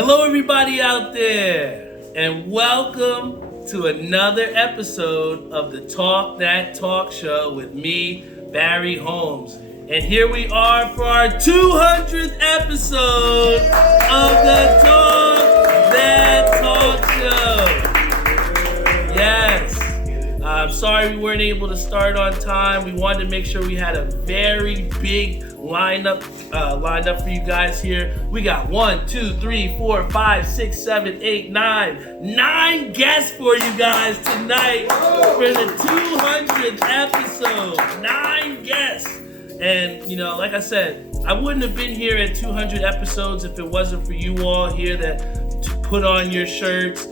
Hello, everybody out there, and welcome to another episode of the Talk That Talk Show with me, Barry Holmes. And here we are for our 200th episode of the Talk That Talk Show. Yes. I'm sorry we weren't able to start on time. We wanted to make sure we had a very big lined up for you guys here. We got 9 guests for you guys tonight for the 200th episode. 9 guests. And, like I said, I wouldn't have been here at 200 episodes if it wasn't for you all here that put on your shirts,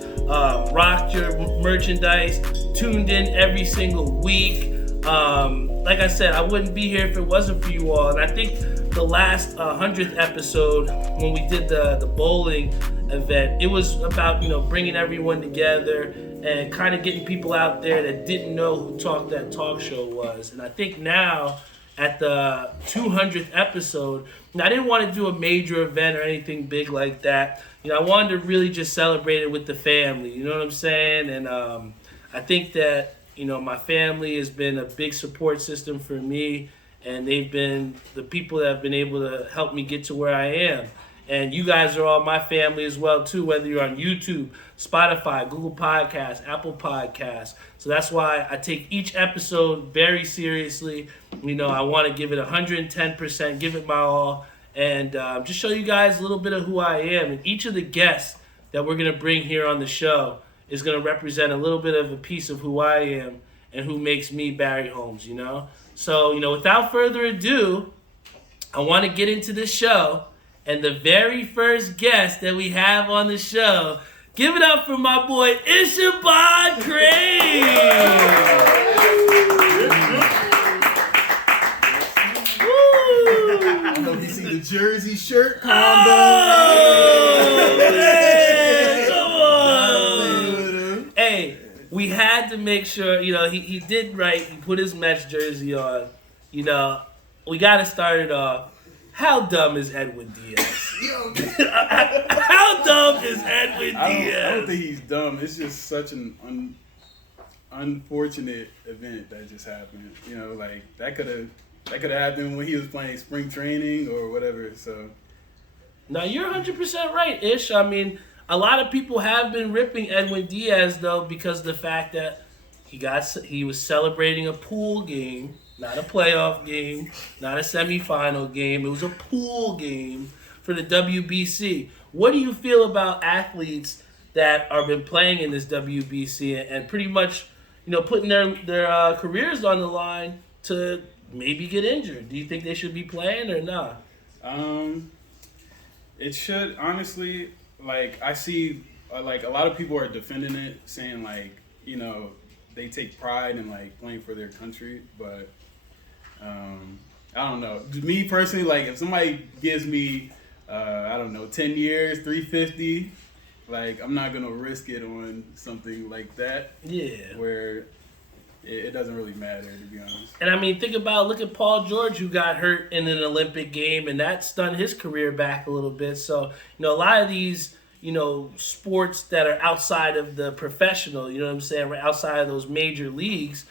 rocked your merchandise, tuned in every single week. Like I said, I wouldn't be here if it wasn't for you all. And I think the last 100th episode, when we did the bowling event, it was about, bringing everyone together and kind of getting people out there that didn't know who Talk That Talk Show was. And I think now, at the 200th episode, I didn't want to do a major event or anything big like that. I wanted to really just celebrate it with the family. You know what I'm saying? And I think that, my family has been a big support system for me, and they've been the people that have been able to help me get to where I am. And you guys are all my family as well, too, whether you're on YouTube, Spotify, Google Podcasts, Apple Podcasts. So that's why I take each episode very seriously. I want to give it 110%, give it my all, and just show you guys a little bit of who I am. And each of the guests that we're going to bring here on the show is going to represent a little bit of a piece of who I am and who makes me Barry Holmes, So, without further ado, I want to get into this show. And the very first guest that we have on the show, give it up for my boy Ishabod Craig. I don't know if you see the Jersey shirt combo. Oh, man, come on. Hey, we had to make sure, he did right. He put his Mets jersey on. We got to start it off. How dumb is Edwin Diaz? How dumb is Edwin Diaz? I don't think he's dumb. It's just such an unfortunate event that just happened. That could have happened when he was playing spring training or whatever. So, now you're 100% right, Ish. I mean, a lot of people have been ripping Edwin Diaz though because of the fact that he was celebrating a pool game. Not a playoff game, not a semifinal game. It was a pool game for the WBC. What do you feel about athletes that have been playing in this WBC and pretty much, putting their careers on the line to maybe get injured? Do you think they should be playing or not? It should, honestly. I see, a lot of people are defending it, saying, they take pride in, playing for their country, but I don't know. Me personally, if somebody gives me, 10 years, $350, I'm not gonna risk it on something like that. Yeah. Where it doesn't really matter, to be honest. And look at Paul George, who got hurt in an Olympic game, and that stunned his career back a little bit. So, a lot of these, sports that are outside of the professional, right outside of those major leagues.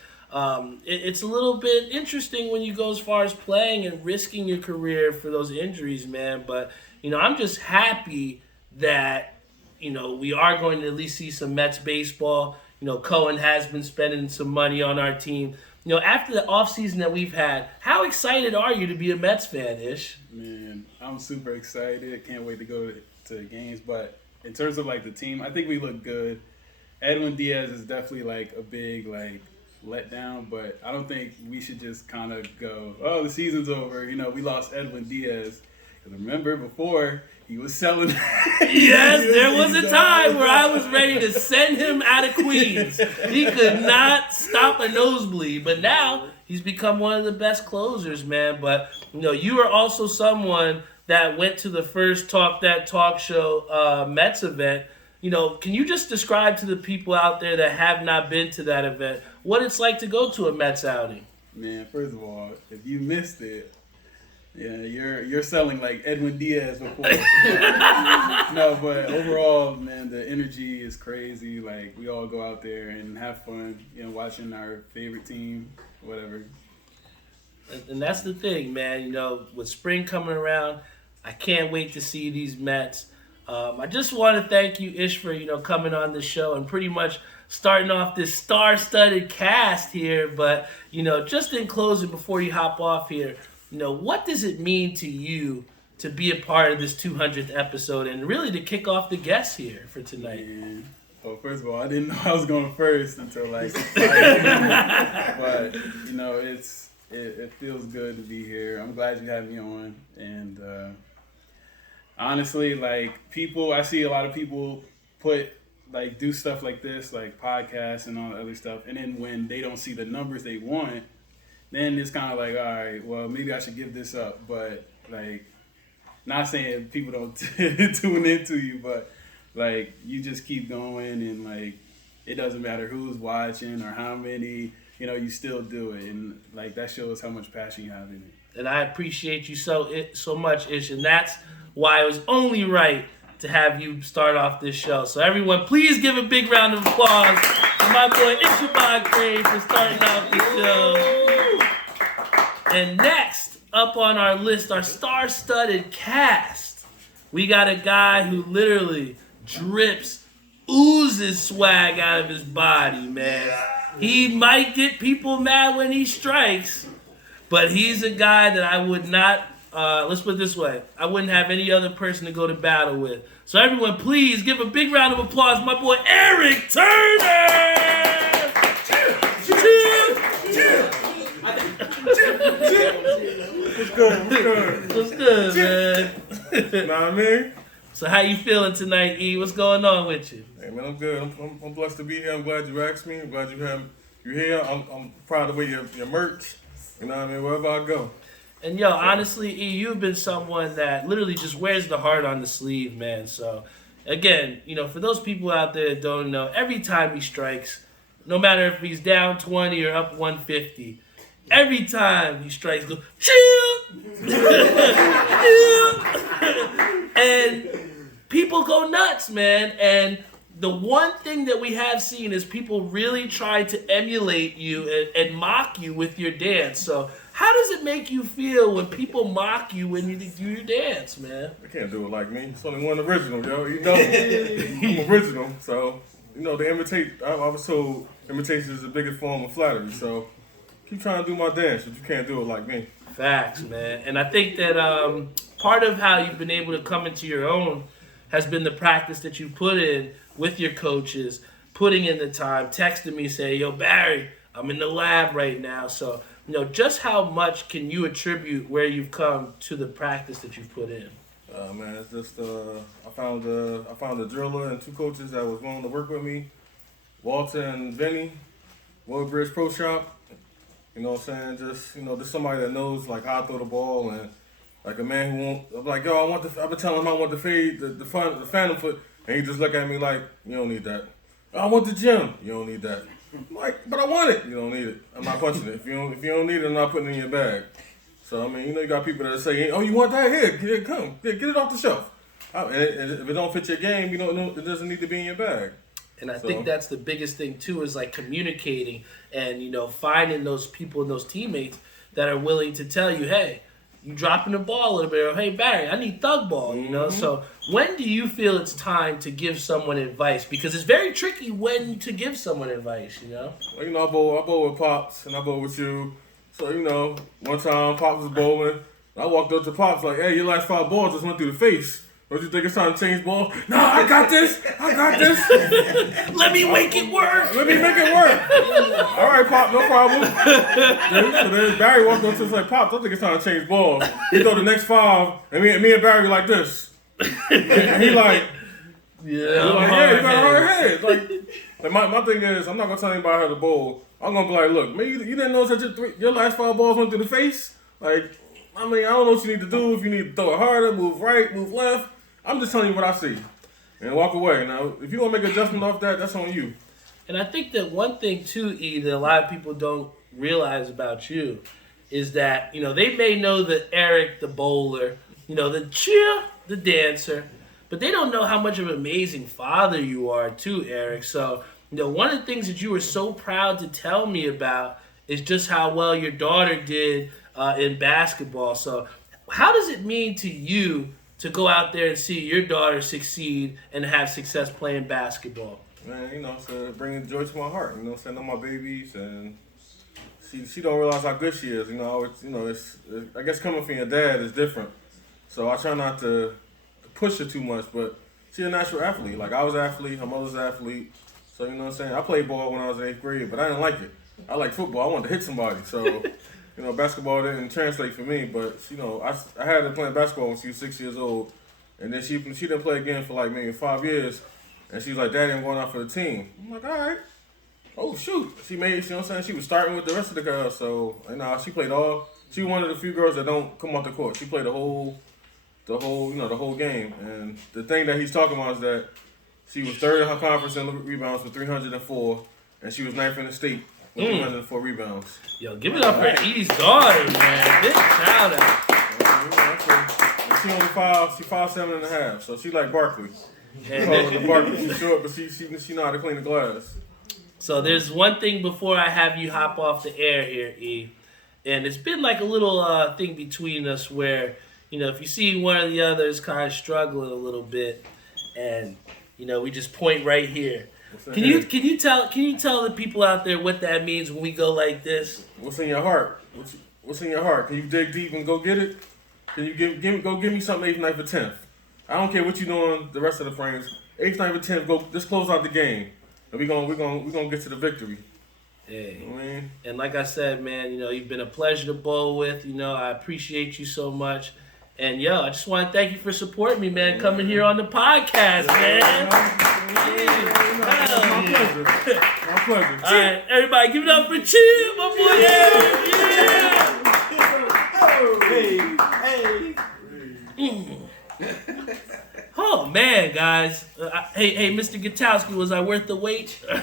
It's a little bit interesting when you go as far as playing and risking your career for those injuries, man. But, I'm just happy that, we are going to at least see some Mets baseball. Cohen has been spending some money on our team. After the offseason that we've had, how excited are you to be a Mets fan, Ish? Man, I'm super excited. Can't wait to go to games. But in terms of, the team, I think we look good. Edwin Diaz is definitely, a big, let down, but I don't think we should just kind of go, oh, the season's over. We lost Edwin Diaz. Because remember, before, he was selling. Yes, there was a time where I was ready to send him out of Queens. He could not stop a nosebleed, but now he's become one of the best closers, man. But, you are also someone that went to the first Talk That Talk Show Mets event. Can you just describe to the people out there that have not been to that event what it's like to go to a Mets outing? Man, first of all, if you missed it, Yeah, you're selling like Edwin Diaz before. No, but overall, man, the energy is crazy. Like we all go out there and have fun, watching our favorite team, whatever. And that's the thing, man. With spring coming around, I can't wait to see these Mets. I just want to thank you, Ish, for coming on the show and pretty much starting off this star-studded cast here. But just in closing, before you hop off here, what does it mean to you to be a part of this 200th episode and really to kick off the guests here for tonight? Yeah. Well, first of all, I didn't know I was going first until like, but it feels good to be here. I'm glad you had me on, and honestly, like I see a lot of people do stuff like this, like podcasts and all the other stuff, and then when they don't see the numbers they want, then it's kind of like, all right, well, maybe I should give this up. But like, not saying people don't tune into you, but like you just keep going, and like it doesn't matter who's watching or how many, you still do it, and like that shows how much passion you have in it. And I appreciate you so much, Ish, and that's why it was only right to have you start off this show. So everyone, please give a big round of applause to my boy Ishabod Crane for starting off the show. And next up on our list, our star-studded cast, we got a guy who literally oozes swag out of his body, man. He might get people mad when he strikes, but he's a guy that I would not, let's put it this way, I wouldn't have any other person to go to battle with. So everyone, please give a big round of applause to my boy Eric Turner! What's good, man? Know what I mean? So how you feeling tonight, E? What's going on with you? Hey man, I'm good. I'm blessed to be here. I'm glad you asked me. I'm glad you here. I'm proud of the way your merch. You know what I mean? Wherever I go. And yo, honestly, E, you've been someone that literally just wears the heart on the sleeve, man. So again, for those people out there that don't know, every time he strikes, no matter if he's down 20 or up 150, every time he strikes, go chill, and people go nuts, man. And the one thing that we have seen is people really try to emulate you and mock you with your dance. So how does it make you feel when people mock you when you do your dance, man? They can't do it like me. It's only one original, yo. I'm original. So, they imitate. I was told imitation is the biggest form of flattery. So keep trying to do my dance, but you can't do it like me. Facts, man. And I think that part of how you've been able to come into your own has been the practice that you put in with your coaches, putting in the time, texting me, saying, yo, Barry, I'm in the lab right now. So, just how much can you attribute where you've come to the practice that you've put in? Man, it's just I found a driller and two coaches that was willing to work with me, Walter and Vinny, Woodbridge Pro Shop. You know what I'm saying? Just somebody that knows like how to throw the ball, and like a man who won't. I'm like, yo, I've been telling him I want the fade, the phantom foot, and he just look at me like, you don't need that. I want the gym. You don't need that. I'm like, but I want it. You don't need it. I'm not punching it. If you don't need it, I'm not putting it in your bag. So I mean, you got people that say, oh, you want that? Here, come, get it off the shelf. And if it don't fit your game, you don't know, it doesn't need to be in your bag. And I think that's the biggest thing too, is like communicating and finding those people and those teammates that are willing to tell you, hey, you dropping the ball a little bit, or hey Barry, I need thug ball, So when do you feel it's time to give someone advice? Because it's very tricky when to give someone advice, Well, I bowl with Pops and I bowl with you. So, one time Pops was bowling. I walked up to Pops like, hey, your last 5 balls just went through the face. Don't you think it's time to change ball? No, I got this. Let me make it work. Let me make it work. All right, Pop, no problem. So then Barry walked up to us like, Pops, I think it's time to change ball. He throw the next 5, and me and Barry like this. And he like, you got a hard head. Like my thing is, I'm not gonna tell anybody how to bowl. I'm gonna be like, look, man, you didn't know that your last 5 balls went through the face. Like, I mean, I don't know what you need to do. If you need to throw it harder, move right, move left. I'm just telling you what I see. And walk away. Now, if you want to make an adjustment off that, that's on you. And I think that one thing, too, E, that a lot of people don't realize about you is that, they may know the Eric, the bowler, the cheer, the dancer, but they don't know how much of an amazing father you are too, Eric. So, one of the things that you were so proud to tell me about is just how well your daughter did in basketball. So, how does it mean to you to go out there and see your daughter succeed and have success playing basketball? Man, so it brings joy to my heart. I know my babies, and she don't realize how good she is. It's I guess coming from your dad is different. So I try not to push her too much, but she's a natural athlete. Like I was an athlete, her mother's an athlete. So I played ball when I was in 8th grade, but I didn't like it. I like football. I wanted to hit somebody. So, basketball didn't translate for me. But I had her playing basketball when she was 6 years old, and then she didn't play again for like maybe 5 years. And she was like, "Daddy, I'm going out for the team." I'm like, "All right." Oh shoot! She made. She was starting with the rest of the girls. So she played all. She was one of the few girls that don't come off the court. She played the whole game. And the thing that he's talking about is that she was third in her conference in rebounds with 304, and she was ninth in the state with 304 rebounds. Yo, give it up for Edie's daughter, man. Big shout out. She only 5'7.5", so she like Barkley. And Barkley, she's short, but she know how to clean the glass. So there's one thing before I have you hop off the air here, E. And it's been like a little thing between us where, if you see one or the other is kind of struggling a little bit, and we just point right here. Can you tell the people out there what that means when we go like this? What's in your heart? What's in your heart? Can you dig deep and go get it? Can you give me something 8th, 9th, or 10th? I don't care what you're doing the rest of the frames. 8th, 9th, or 10th, go just close out the game. And we're gonna get to the victory. Hey. And like I said, man, you've been a pleasure to bowl with. I appreciate you so much. And I just want to thank you for supporting me, man, coming here on the podcast, man. My pleasure. All right, everybody, give it up for Chill, my boy. Yeah. Oh man, guys. Hey, Mr. Gutowski, was I worth the wait? All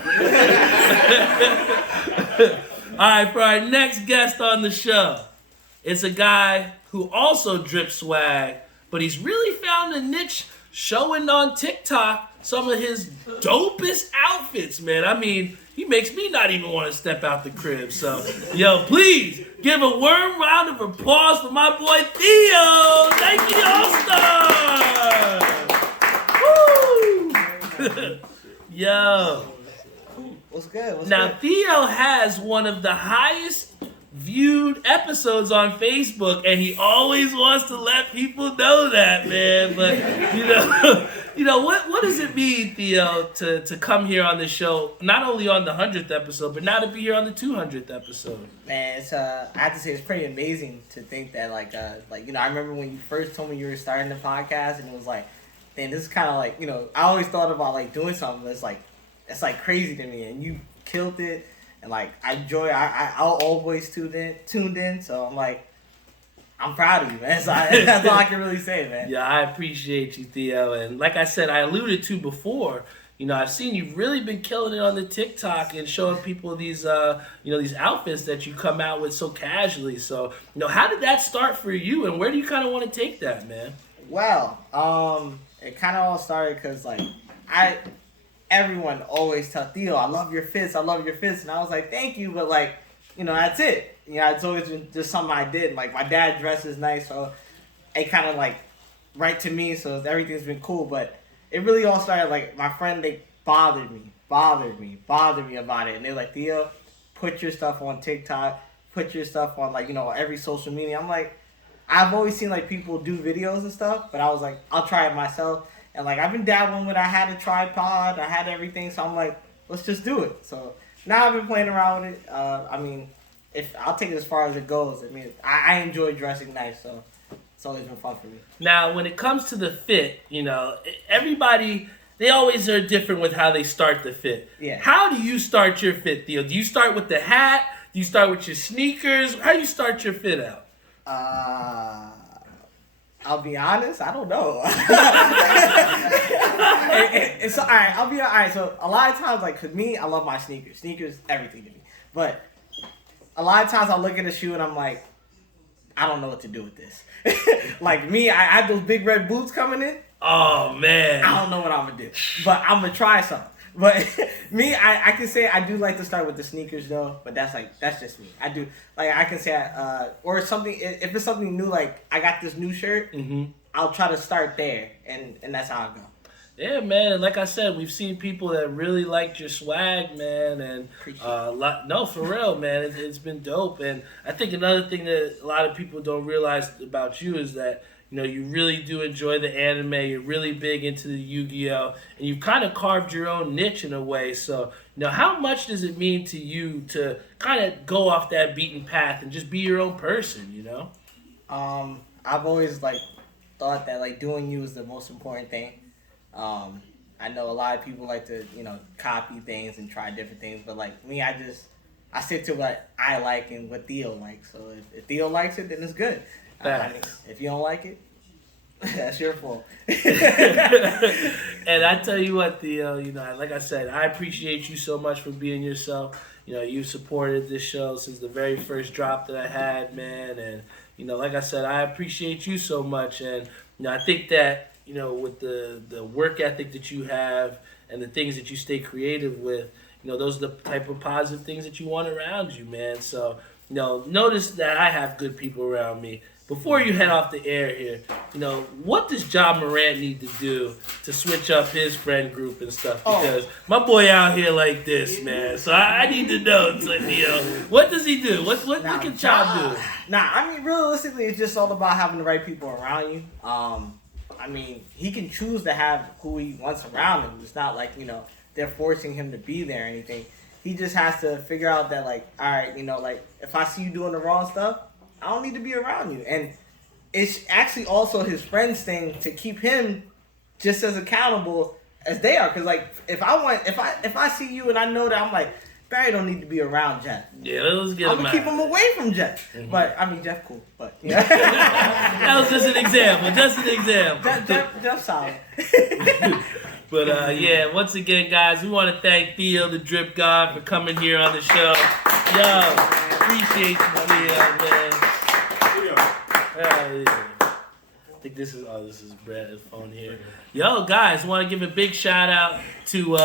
right, for our next guest on the show, it's a guy who also drips swag, but he's really found a niche showing on TikTok some of his dopest outfits, man. I mean, he makes me not even want to step out the crib. So, please give a warm round of applause for my boy Theo. Thank you, All-Star. Woo! Yo. What's good? Now, Theo has one of the highest viewed episodes on Facebook, and he always wants to let people know that, man. But what does it mean, Theo, to come here on the show, not only on the 100th episode, but now to be here on the 200th episode? Man, it's I have to say it's pretty amazing to think that I remember when you first told me you were starting the podcast, and it was like, man, this is kind of like I always thought about like doing something that's like crazy to me, and you killed it. And I enjoy. I always tuned in. So I'm like, I'm proud of you, man. So that's all I can really say, man. Yeah, I appreciate you, Theo. And like I said, I alluded to before. I've seen you've really been killing it on the TikTok and showing people these, these outfits that you come out with so casually. So, how did that start for you, and where do you kind of want to take that, man? Well, it kind of all started because everyone always tell Theo, I love your fits. And I was like, thank you. But that's it. It's always been just something I did. Like my dad dresses nice. So it kind of right to me. So everything's been cool. But it really all started my friend, they bothered me about it. And they're like, Theo, put your stuff on TikTok. Put your stuff on every social media. I'm like, I've always seen people do videos and stuff. But I was like, I'll try it myself. And I've been dabbling with it. I had a tripod, I had everything, so I'm like, let's just do it. So now I've been playing around with it. If I'll take it as far as it goes. I enjoy dressing nice, so it's always been fun for me. Now, when it comes to the fit, everybody, they always are different with how they start the fit. Yeah. How do you start your fit, Theo? Do you start with the hat? Do you start with your sneakers? How do you start your fit out? I'll be honest, I don't know. It's all right. I'll be all right. So a lot of times, cause me, I love my sneakers. Sneakers, everything to me. But a lot of times, I'll look at a shoe and I'm like, I don't know what to do with this. Like me, I had those big red boots coming in. Oh man. I don't know what I'm gonna do, but I'm gonna try something. But me, I can say I do like to start with the sneakers though. But that's just me. I do like I can say or something if it's something new, like I got this new shirt. Mm-hmm. I'll try to start there, and that's how I go. Yeah, man, and like I said, we've seen people that really liked your swag, man, and no, for real, man, it's been dope. And I think another thing that a lot of people don't realize about you is that you really do enjoy the anime. You're really big into the Yu-Gi-Oh, and you've kind of carved your own niche in a way. So, how much does it mean to you to kind of go off that beaten path and just be your own person? I've always thought that doing you is the most important thing. I know a lot of people like to, copy things and try different things, but me, I stick to what I like and what Theo likes. So if Theo likes it, then it's good. If you don't like it, that's your fault. And I tell you what, Theo, like I said, I appreciate you so much for being yourself. You supported this show since the very first drop that I had, man. And, like I said, I appreciate you so much. And, I think that, with the work ethic that you have and the things that you stay creative with, those are the type of positive things that you want around you, man. So, notice that I have good people around me. Before you head off the air here, what does Ja Morant need to do to switch up his friend group and stuff? Because my boy out here like this, man. So I need to know, what does he do? What can Ja do? I mean, realistically, it's just all about having the right people around you. He can choose to have who he wants around him. It's not like, they're forcing him to be there or anything. He just has to figure out that, all right, if I see you doing the wrong stuff, I don't need to be around you. And it's actually also his friends thing to keep him just as accountable as they are. Because, if I see you and I know that, I'm like, Barry don't need to be around Jeff. Yeah, let's get him out. I'm going to keep him away from Jeff. Mm-hmm. But, Jeff cool. But, yeah. That was just an example. Jeff's solid. But, once again, guys, we want to thank Theo, the Drip God, for coming here on the show. Yo, appreciate you, Theo, man. I think this is Brad's phone here. Yo, guys, want to give a big shout out to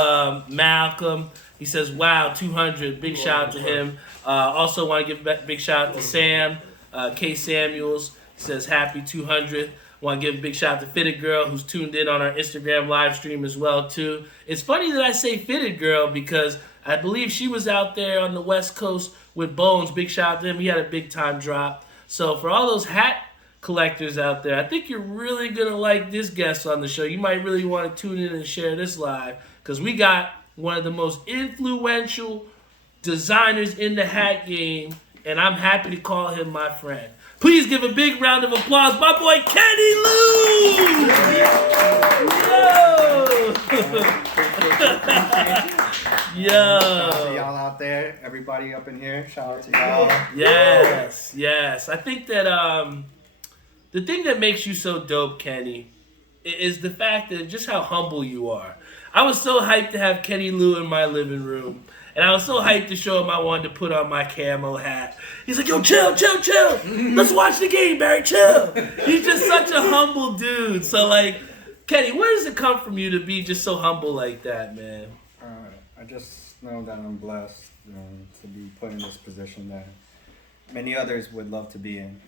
Malcolm. He says, wow, 200. Big shout out to him. Also want to give a big shout out to Sam, K. Samuels. He says, happy 200. Want to give a big shout out to Fitted Girl, who's tuned in on our Instagram live stream as well, too. It's funny that I say Fitted Girl because I believe she was out there on the West Coast with Bones. Big shout out to him. He had a big time drop. So for all those hat collectors out there, I think you're really going to like this guest on the show. You might really want to tune in and share this live because we got one of the most influential designers in the hat game, and I'm happy to call him my friend. Please give a big round of applause, my boy Kenny Lou! Yo! Shout out to y'all out there, everybody up in here. Shout out to y'all. Yes. I think that the thing that makes you so dope, Kenny, is the fact that just how humble you are. I was so hyped to have Kenny Lou in my living room. And I was so hyped to show him I wanted to put on my camo hat. He's like, yo, chill. Let's watch the game, Barry, chill. He's just such a humble dude. So, Kenny, where does it come from you to be just so humble like that, man? I just know that I'm blessed to be put in this position that many others would love to be in.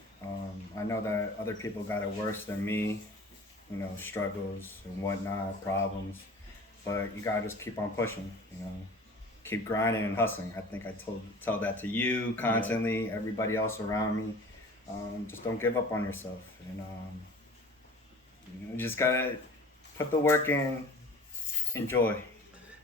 I know that other people got it worse than me, struggles and whatnot, problems. But you gotta just keep on pushing, keep grinding and hustling. I think I tell that to you constantly, everybody else around me. Just don't give up on yourself, and you just gotta put the work in, enjoy.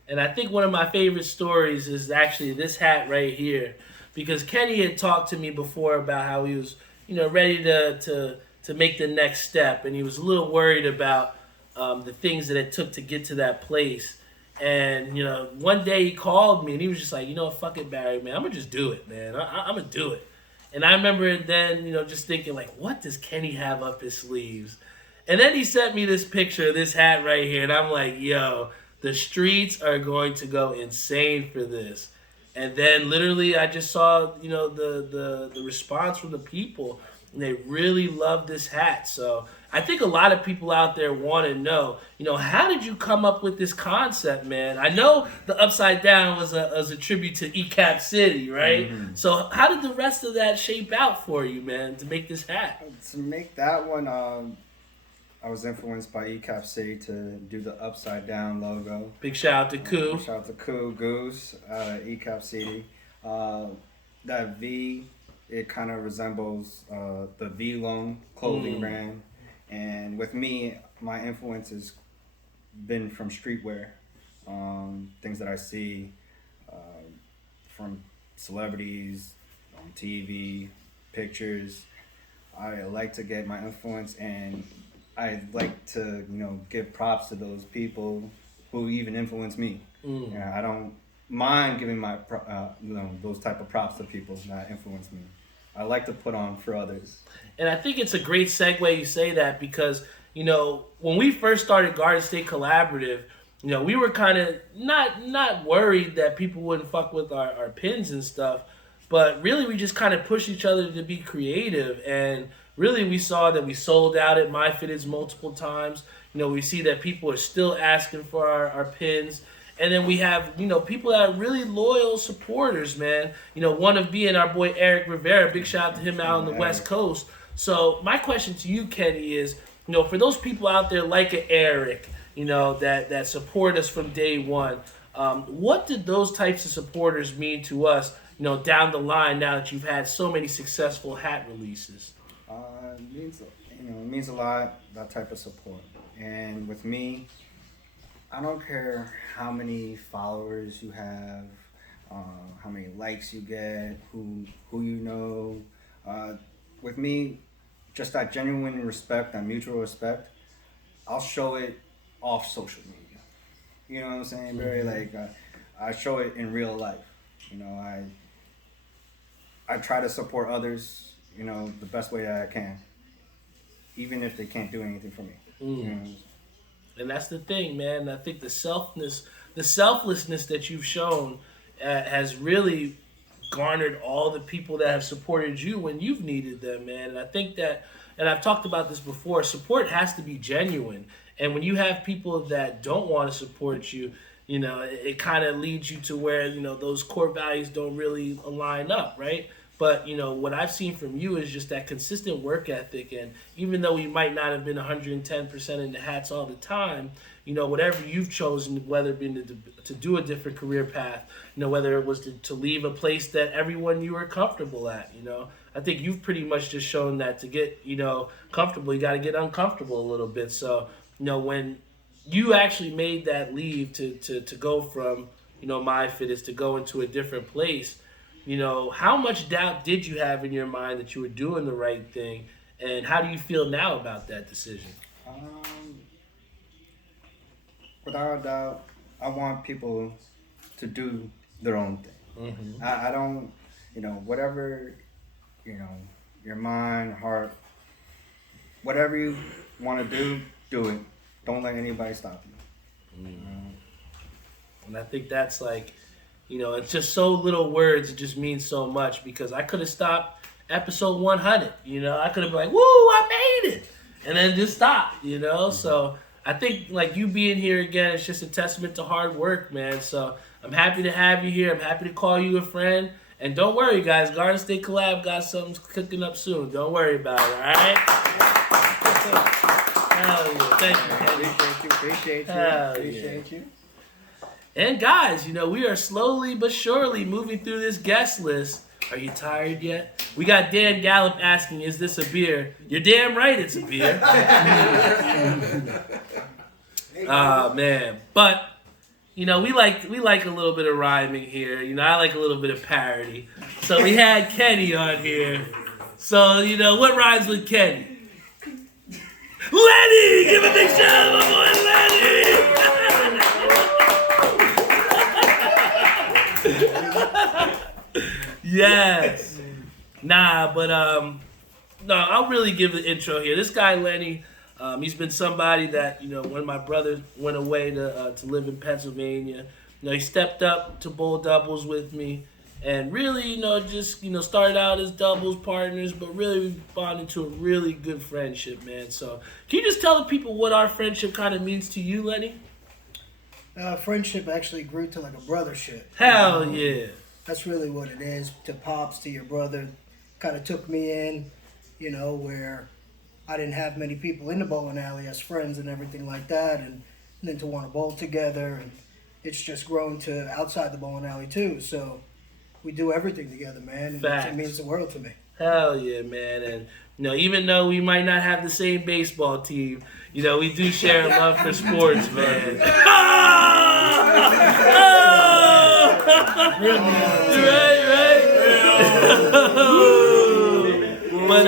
And I think one of my favorite stories is actually this hat right here, because Kenny had talked to me before about how he was, ready to make the next step, and he was a little worried about the things that it took to get to that place. And, one day he called me and he was just like, fuck it, Barry, man. I'm going to just do it, man. I'm going to do it. And I remember then, just thinking, what does Kenny have up his sleeves? And then he sent me this picture of this hat right here. And I'm like, yo, the streets are going to go insane for this. And then literally I just saw, the response from the people. and they really love this hat. So I think a lot of people out there want to know, how did you come up with this concept, man? I know the Upside Down was a tribute to ECAP City, right? Mm-hmm. So how did the rest of that shape out for you, man, to make this hat? To make that one, I was influenced by ECAP City to do the Upside Down logo. Big shout out to Koo. Shout out to Koo Goose, ECAP City. That V, it kind of resembles the V-Lone clothing brand. And with me, my influence has been from streetwear, things that I see from celebrities on TV, pictures. I like to get my influence, and I like to, give props to those people who even influence me. I don't mind giving my, those type of props to people that influence me. I like to put on for others. And I think it's a great segue you say that because, when we first started Garden State Collaborative, we were kind of not worried that people wouldn't fuck with our pins and stuff, but really we just kind of pushed each other to be creative. And really we saw that we sold out at My Fitteds multiple times. We see that people are still asking for our pins. And then we have, people that are really loyal supporters, man. One of being our boy Eric Rivera. Big shout out to him out on the West Coast. So my question to you, Kenny, is, for those people out there like Eric, that support us from day one, what did those types of supporters mean to us, down the line now that you've had so many successful hat releases? It means a lot, that type of support. And with me, I don't care how many followers you have, how many likes you get, who you know. With me, just that genuine respect, that mutual respect, I'll show it off social media. You know what I'm saying, Barry? Like, I show it in real life. I try to support others, the best way that I can, even if they can't do anything for me. And that's the thing, man. I think the selflessness that you've shown has really garnered all the people that have supported you when you've needed them, man. And I think that, and I've talked about this before, support has to be genuine. And when you have people that don't want to support you, it kind of leads you to where, those core values don't really align up, right? But, what I've seen from you is just that consistent work ethic. And even though we might not have been 110% in the hats all the time, whatever you've chosen, whether it be to do a different career path, whether it was to leave a place that everyone you were comfortable at, I think you've pretty much just shown that to get, comfortable, you got to get uncomfortable a little bit. So, when you actually made that leave to go from, My Fitteds to go into a different place, how much doubt did you have in your mind that you were doing the right thing, and how do you feel now about that decision? Without a doubt, I want people to do their own thing. I don't, whatever, your mind, heart, whatever you want to do it. Don't let anybody stop you. And I think that's like, it's just so little words. It just means so much, because I could have stopped episode 100. I could have been like, woo, I made it. And then just stop, So I think like you being here again, it's just a testament to hard work, man. So I'm happy to have you here. I'm happy to call you a friend. And don't worry, guys. Garden State Collab got something cooking up soon. Don't worry about it, all right? Hell yeah. Thank you, Kenny. Appreciate you. And guys, we are slowly but surely moving through this guest list. Are you tired yet? We got Dan Gallup asking, is this a beer? You're damn right it's a beer. Oh, man. But, we like a little bit of rhyming here. I like a little bit of parody. So we had Kenny on here. So, what rhymes with Kenny? Lenny! Give a big shout out to my boy Lenny! Yes. Nah, but no, I'll really give the intro here. This guy Lenny, he's been somebody that, when my brother went away to live in Pennsylvania, he stepped up to bowl doubles with me, And really, just, started out as doubles partners, but really we bonded into a really good friendship, man. So can you just tell the people what our friendship kind of means to you, Lenny? Friendship actually grew to like a brothership. Hell yeah. That's really what it is. To Pops, to your brother, kind of took me in, where I didn't have many people in the bowling alley as friends and everything like that, and then to want to bowl together, and it's just grown to outside the bowling alley too. So we do everything together, man, and it means the world to me. Hell yeah, man. And even though we might not have the same baseball team, we do share a love for sports, man. But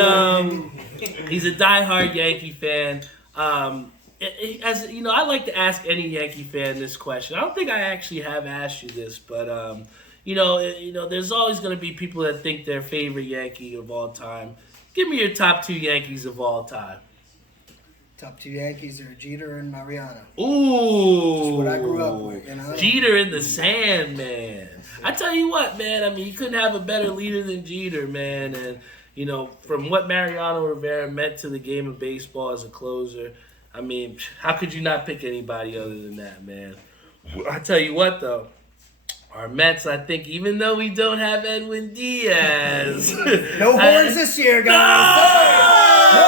he's a diehard Yankee fan. As you know, I like to ask any Yankee fan this question. I don't think I actually have asked you this, but there's always going to be people that think their favorite Yankee of all time. Give me your top 2 Yankees of all time. Top 2 Yankees are Jeter and Mariano. Ooh. That's what I grew up with, Jeter in the sand, man. I tell you what, man. I mean, you couldn't have a better leader than Jeter, man. And, from what Mariano Rivera meant to the game of baseball as a closer, I mean, how could you not pick anybody other than that, man? I tell you what, though. Our Mets, I think, even though we don't have Edwin Diaz. No horns this year, guys. No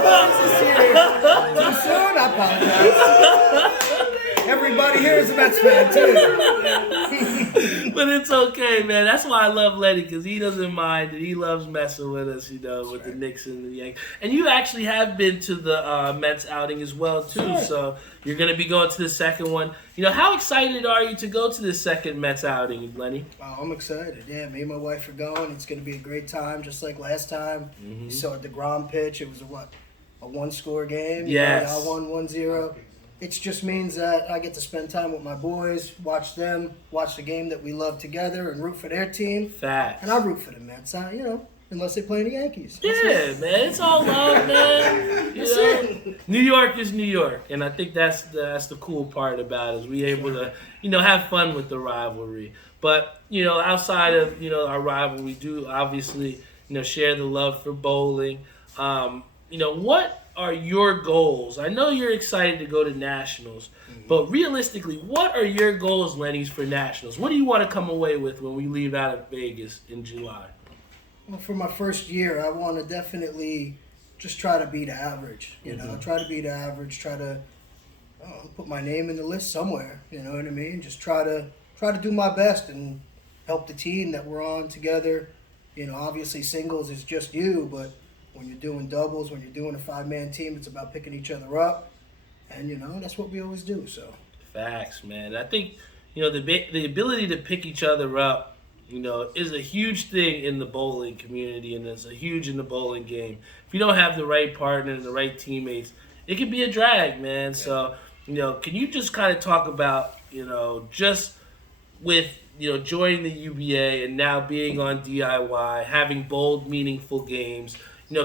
horns this year. Too soon? I apologize. Everybody here is a Mets fan, too. But it's okay, man. That's why I love Lenny, because he doesn't mind, and he loves messing with us, with the Knicks and the Yankees. And you actually have been to the Mets outing as well, too. So you're going to be going to the second one. How excited are you to go to the second Mets outing, Lenny? Oh, I'm excited. Yeah, me and my wife are going. It's going to be a great time, just like last time. You saw DeGrom pitch. It was a one-score game. Yes. I won 1-0. It just means that I get to spend time with my boys, watch them, watch the game that we love together, and root for their team. Facts. And I root for the Mets, unless they play the Yankees. Yeah, man. It's all love, man. New York is New York. And I think that's the cool part about it, is we able to, have fun with the rivalry. But, outside of, our rivalry, we do obviously, share the love for bowling. What are your goals? I know you're excited to go to Nationals, but realistically, what are your goals, Lenny's, for Nationals? What do you want to come away with when we leave out of Vegas in July? Well, for my first year, I want to definitely just try to beat average. Try to beat average. Try to put my name in the list somewhere. You know what I mean? Just try to do my best and help the team that we're on together. Obviously singles is just you, but when you're doing doubles, when you're doing a 5-man team, it's about picking each other up, and that's what we always do. So facts, man. I think the ability to pick each other up, is a huge thing in the bowling community, and it's a huge in the bowling game. If you don't have the right partner and the right teammates, it can be a drag, man. Yeah. So can you just kind of talk about just with joining the UBA and now being on DIY, having bold, meaningful games.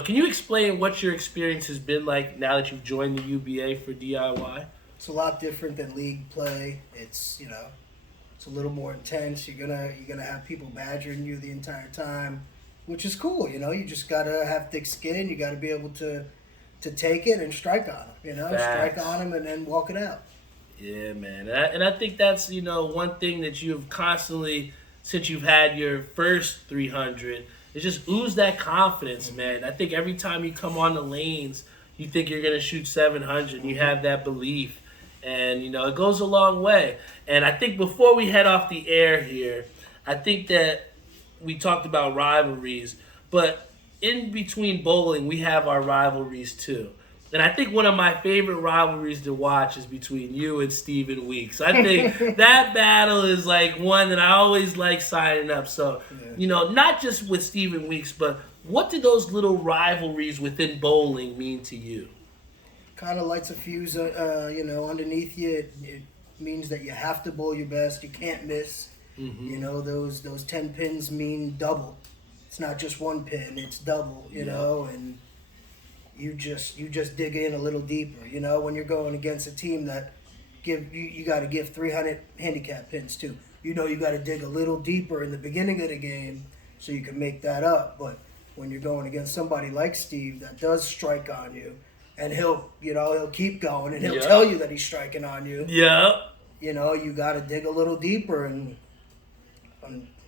Can you explain what your experience has been like now that you've joined the UBA for DIY? It's a lot different than league play. It's it's a little more intense. You're gonna have people badgering you the entire time, which is cool. You just gotta have thick skin. You gotta be able to take it and strike on them. Strike on them and then walk it out. Yeah, man. And I think that's one thing that you've constantly, since you've had your first 300. It just oozed that confidence, man. I think every time you come on the lanes, you think you're going to shoot 700. You have that belief. And, it goes a long way. And I think before we head off the air here, I think that we talked about rivalries. But in between bowling, we have our rivalries too. And I think one of my favorite rivalries to watch is between you and Stephen Weeks. I think that battle is like one that I always like signing up. So, not just with Stephen Weeks, but what do those little rivalries within bowling mean to you? Kind of lights a fuse, underneath you. It means that you have to bowl your best. You can't miss. Those 10 pins mean double. It's not just one pin; it's double. And you just dig in a little deeper. When you're going against a team that you got to give 300 handicap pins to. you know you got to dig a little deeper in the beginning of the game so you can make that up. But when you're going against somebody like Steve that does strike on you, and he'll keep going and he'll tell you that he's striking on you. Yeah. You know, you got to dig a little deeper, and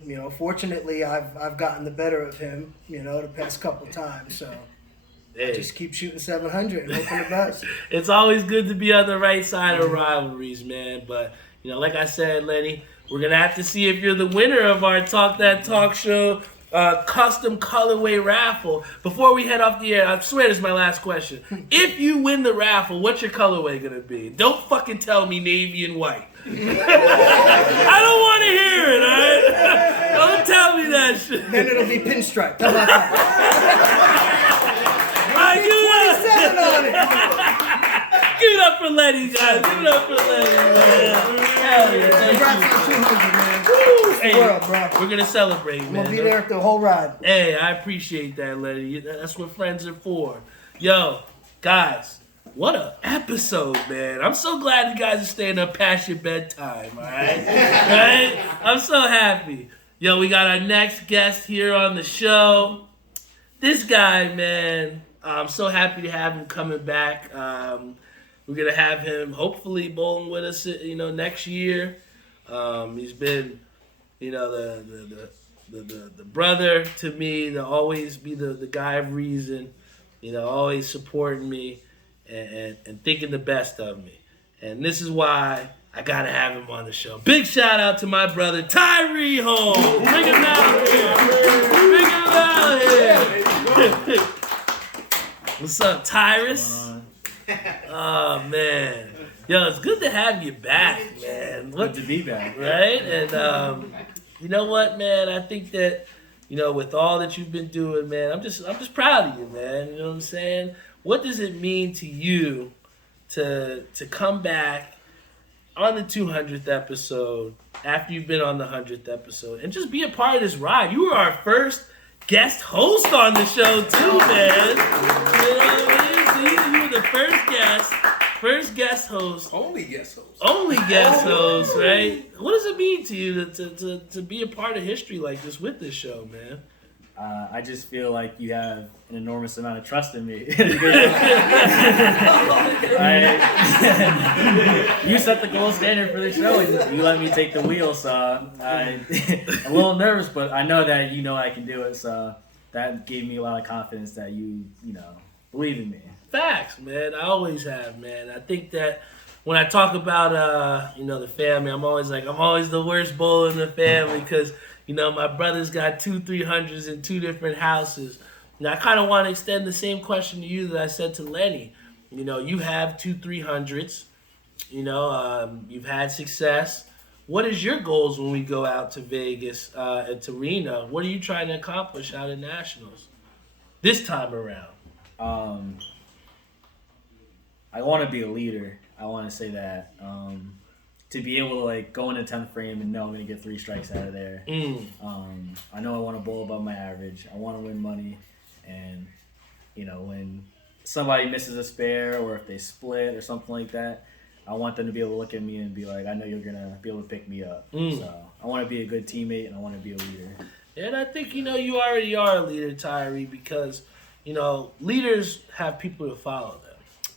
you know, fortunately, I've gotten the better of him, you know, the past couple times. So I just keep shooting 700 and hoping the best. It's always good to be on the right side of rivalries, man. But you know, like I said, Lenny, we're gonna have to see if you're the winner of our Talk That Talk Show custom colorway raffle. Before we head off the air, I swear this is my last question. If you win the raffle, what's your colorway gonna be? Don't fucking tell me navy and white. I don't want to hear it, alright? Don't tell me that shit. Then it'll be pinstripe. How about that? Give it up for Lenny, guys. Give it up for Lenny, man. Hell yeah. Congrats on 200, man. Hey, world, bro. we're going to celebrate, I'm man. going to be there the whole ride. Hey, I appreciate that, Lenny. That's what friends are for. Yo, guys, what an episode, man. I'm so glad you guys are staying up past your bedtime, all right? Right? I'm so happy. Yo, we got our next guest here on the show. This guy, man, I'm so happy to have him coming back. We're going to have him hopefully bowling with us, you know, next year. He's been, you know, the brother to me, to always be the guy of reason, you know, always supporting me and thinking the best of me. And this is why I got to have him on the show. Big shout out to my brother, Barry Holmes. Bring him out here. Bring him out here. What's up, Tyrus? Oh, man. Yo, it's good to have you back, man. Good to be back. Right? And you know what, man? I think that, you know, with all that you've been doing, man, I'm just proud of you, man. You know what I'm saying? What does it mean to you to come back on the 200th episode after you've been on the 100th episode and just be a part of this ride? You were our first guest host on the show too, man. You know what I mean? So you were the first guest host. Only guest host, right? What does it mean to you to be a part of history like this with this show, man? I just feel like you have an enormous amount of trust in me. You set the gold standard for the show, and you let me take the wheel. So I'm a little nervous, but I know that you know I can do it. So that gave me a lot of confidence that you believe in me. Facts, man. I always have, man. I think that when I talk about the family, I'm always the worst bowler in the family because, you know, my brother's got 2 300s in 2 different houses. And I kind of want to extend the same question to you that I said to Lenny. You know, you have 2 300s. You know, you've had success. What is your goals when we go out to Vegas and to Reno? What are you trying to accomplish out at Nationals this time around? I want to be a leader. I want to say that. To be able to like go in the 10th frame and know I'm going to get 3 strikes out of there. I know I want to bowl above my average. I want to win money. And, you know, when somebody misses a spare or if they split or something like that, I want them to be able to look at me and be like, I know you're going to be able to pick me up. So I want to be a good teammate and I want to be a leader. And I think, you know, you already are a leader, Tyree, because, you know, leaders have people to follow them.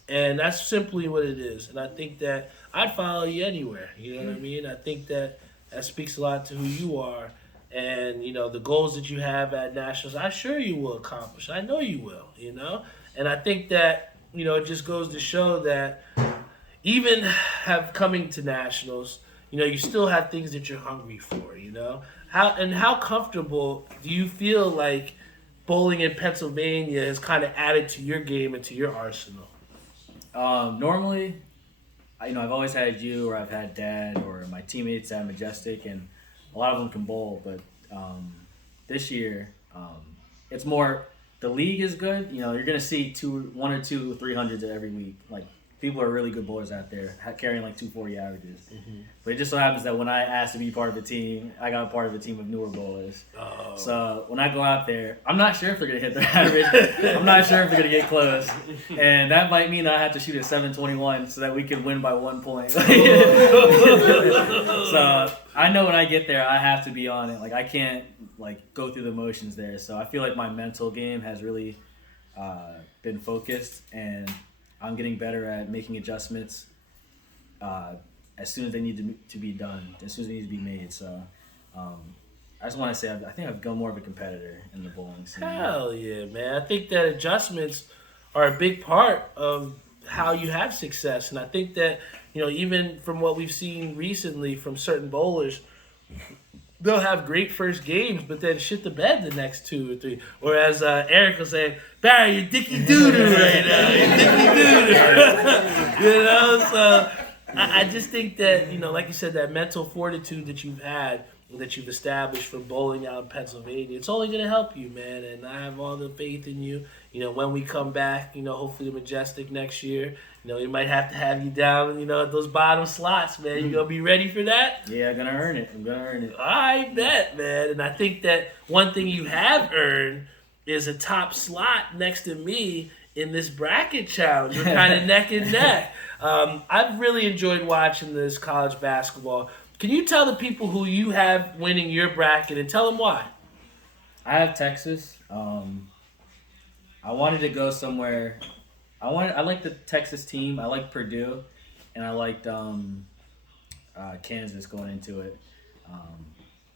And that's simply what it is. And I think that I'd follow you anywhere. You know what I mean? I think that speaks a lot to who you are. And, you know, the goals that you have at Nationals, I'm sure you will accomplish. I know you will, you know? And I think that, you know, it just goes to show that even coming to Nationals, you know, you still have things that you're hungry for, you know? How comfortable do you feel like bowling in Pennsylvania has kind of added to your game and to your arsenal? Normally, I've always had you, or I've had Dad, or my teammates at Majestic, and a lot of them can bowl. But this year, it's more the league is good. You know, you're gonna see 1 or 2 300s every week. Like people are really good bowlers out there, carrying like 240 averages. But it just so happens that when I asked to be part of the team, I got part of a team of newer bowlers. So when I go out there, I'm not sure if they're gonna hit their average. I'm not sure if they're gonna get close, and that might mean I have to shoot a 721 so that we can win by 1 point. So I know when I get there, I have to be on it. Like I can't like go through the motions there. So I feel like my mental game has really been focused, and I'm getting better at making adjustments as soon as they need to be done, as soon as they need to be made. So I just want to say I think I've become more of a competitor in the bowling scene. Hell yeah, man. I think that adjustments are a big part of how you have success. And I think that, even from what we've seen recently from certain bowlers, they'll have great first games, but then shit the bed the next 2 or 3. Or as Eric will say, Barry, you're dicky doo-doo right now. You're dicky doo-doo. So I just think that, like you said, that mental fortitude that you've had, that you've established from bowling out in Pennsylvania, it's only going to help you, man. And I have all the faith in you. When we come back, hopefully the Majestic next year, we might have to have you down, at those bottom slots, man. You going to be ready for that? Yeah, I'm going to earn it. I bet, man. And I think that one thing you have earned is a top slot next to me in this bracket challenge. We're kind of neck and neck. I've really enjoyed watching this college basketball. Can you tell the people who you have winning your bracket and tell them why? I have Texas. I wanted to go somewhere. I like the Texas team. I like Purdue, and I liked Kansas going into it.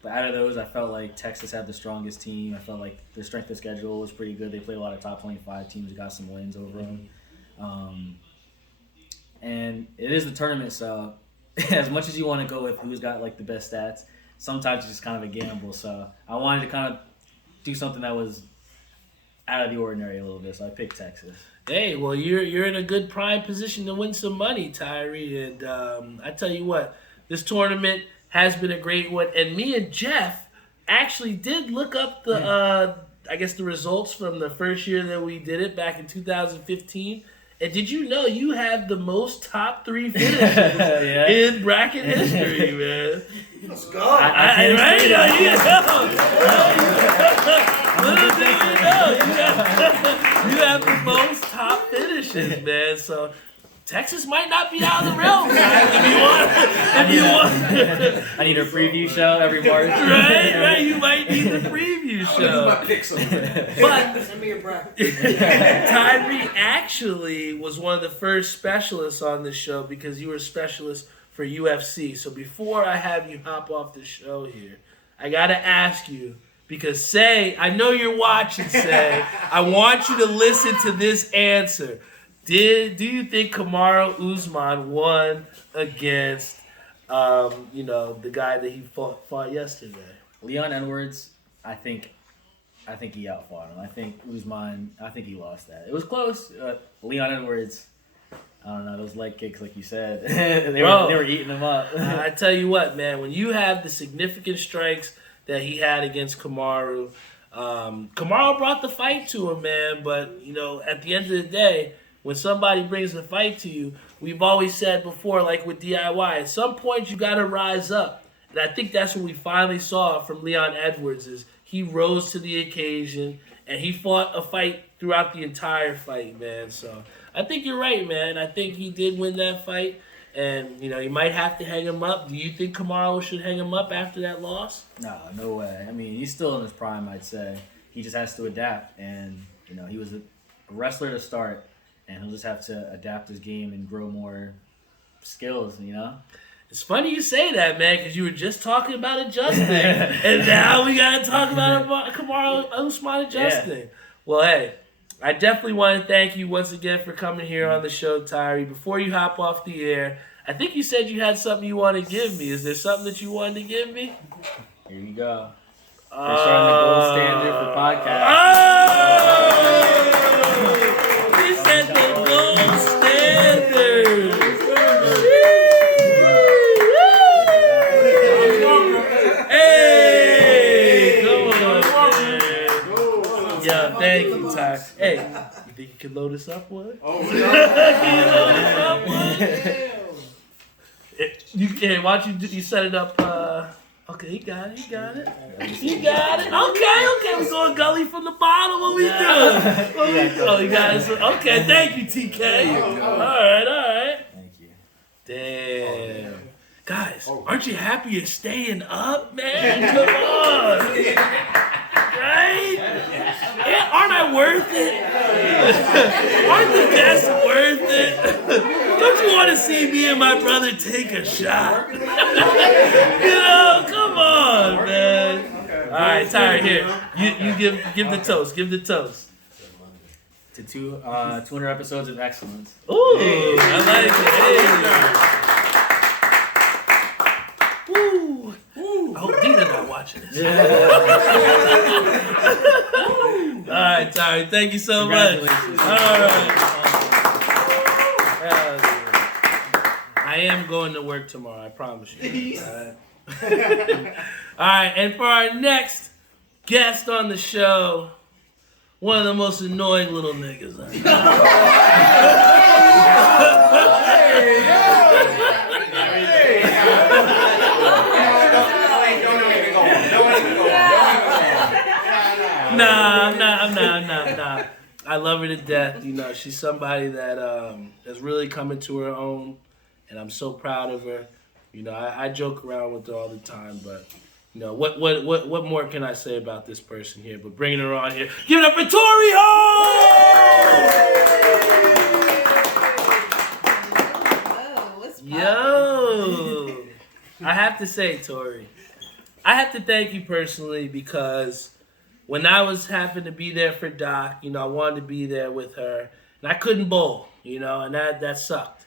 But out of those, I felt like Texas had the strongest team. I felt like their strength of schedule was pretty good. They played a lot of top 25 teams. Got some wins over them. And it is the tournament, so as much as you want to go with who's got like the best stats, sometimes it's just kind of a gamble. So I wanted to kind of do something that was out of the ordinary a little bit, so I picked Texas. Hey, well, you're in a good prime position to win some money, Tyree. And I tell you what, this tournament has been a great one. And me and Jeff actually did look up the results from the first year that we did it back in 2015. And did you know you have the most top 3 finishes in bracket history, man? Let's go. Little do you know, you have the most top finishes, man. So Texas might not be out of the realm, guys, if you want. I need a preview show every March. Right. You might need the preview show. My picks on that. But Send me your bracket. Tyree actually was one of the first specialists on this show because you were a specialist for UFC. So before I have you hop off the show here, I gotta ask you, because Say, I know you're watching, Say, I want you to listen to this answer. Do you think Kamaru Usman won against, the guy that he fought yesterday? Leon Edwards, I think he outfought him. I think Usman, he lost that. It was close. Leon Edwards, I don't know, those leg kicks, like you said, they were eating him up. I tell you what, man, when you have the significant strikes that he had against Kamaru, Kamaru brought the fight to him, man. But, at the end of the day, when somebody brings the fight to you, we've always said before, like with DIY, at some point you got to rise up. And I think that's what we finally saw from Leon Edwards is he rose to the occasion and he fought a fight throughout the entire fight, man. So I think you're right, man. I think he did win that fight. And, you might have to hang him up. Do you think Kamaru should hang him up after that loss? No way. I mean, he's still in his prime, I'd say. He just has to adapt. And, he was a wrestler to start. And he'll just have to adapt his game and grow more skills, It's funny you say that, man, because you were just talking about adjusting. And now we got to talk about Kamaru Usman adjusting. Yeah. Well, hey, I definitely want to thank you once again for coming here on the show, Tyree. Before you hop off the air, I think you said you had something you want to give me. Is there something that you wanted to give me? Here you go. We're starting the gold standard for podcasts. He said the gold standard. Hey, come on, man. Yeah, thank you, Ty. Hey, you think you can load us up one? Oh, can you load us up one? Why don't you set it up? Okay, he got it. Okay, we going gully from the bottom. What we doing? Oh, you got it. Okay, thank you, TK. All right. Thank you. Damn. Guys, aren't you happy you're staying up, man? Come on. Right? Yeah, aren't I worth it? Aren't the guests worth it? Don't you want to see me and my brother take a shot? You know, come on, man. All right, Tyre, here. You give the toast. Give the toast. To 200 episodes of excellence. Ooh, I like it. Hey. Woo. I hope Dina not watching this. All right, Tyre, thank you so much. All right. I am going to work tomorrow, I promise you. All right, and for our next guest on the show, one of the most annoying little niggas I Nah. I love her to death. You know, she's somebody that has really come into her own, and I'm so proud of her. You know, I joke around with her all the time, but you know, what more can I say about this person here? But bringing her on here, give it up for Tori Holmes! Yo, I have to say, Tori, I have to thank you personally because when I was having to be there for Doc, you know, I wanted to be there with her, and I couldn't bowl, you know, and that sucked.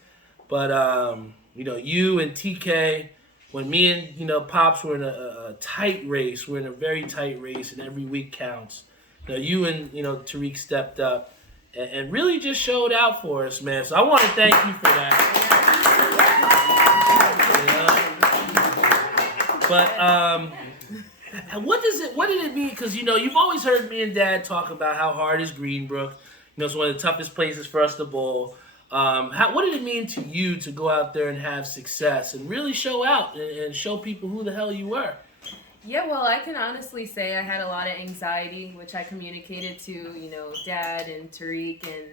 But you know, you and TK, when me and, you know, Pops were in a tight race, we're in a very tight race, and every week counts. You know, you and, you know, Tariq stepped up and really just showed out for us, man. So I want to thank you for that. You know? But what did it mean? Because, you know, you've always heard me and Dad talk about how hard is Greenbrook. You know, it's one of the toughest places for us to bowl. What did it mean to you to go out there and have success and really show out and show people who the hell you were? Yeah, well, I can honestly say I had a lot of anxiety, which I communicated to, you know, Dad and Tariq and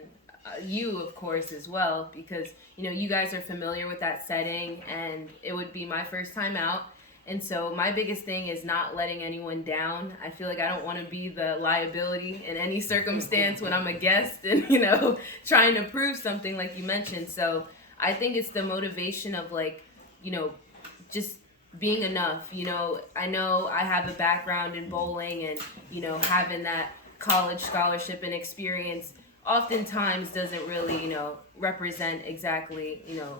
you, of course, as well, because, you know, you guys are familiar with that setting, and it would be my first time out. And so my biggest thing is not letting anyone down. I feel like I don't want to be the liability in any circumstance when I'm a guest and, you know, trying to prove something like you mentioned. So I think it's the motivation of, like, you know, just being enough. You know I have a background in bowling, and, you know, having that college scholarship and experience oftentimes doesn't really, you know, represent exactly, you know,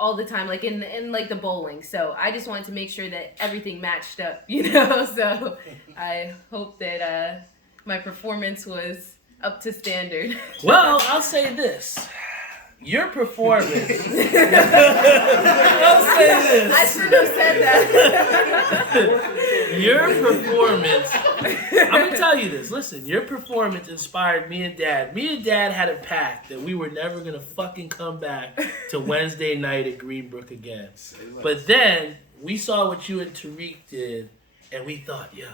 all the time, like in like the bowling. So I just wanted to make sure that everything matched up, you know. So I hope that my performance was up to standard. Well, I'll say this. Your performance. I'll say this. I shouldn't have said that. Your performance. I'm gonna tell you this. Listen, your performance inspired me and Dad. Me and Dad had a pact that we were never gonna fucking come back to Wednesday night at Greenbrook again. But then we saw what you and Tariq did, and we thought, yo,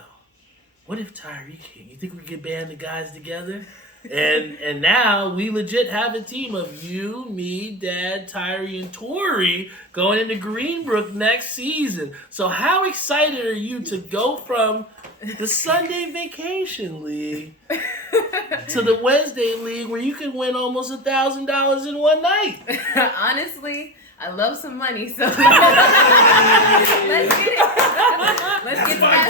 what if Tyreek came? You think we could band the guys together? And now we legit have a team of you, me, Dad, Tyree, and Tori going into Greenbrook next season. So how excited are you to go from the Sunday Vacation League to the Wednesday League where you can win almost $1,000 in one night? Honestly, I love some money, so let's get it. Let's get to that.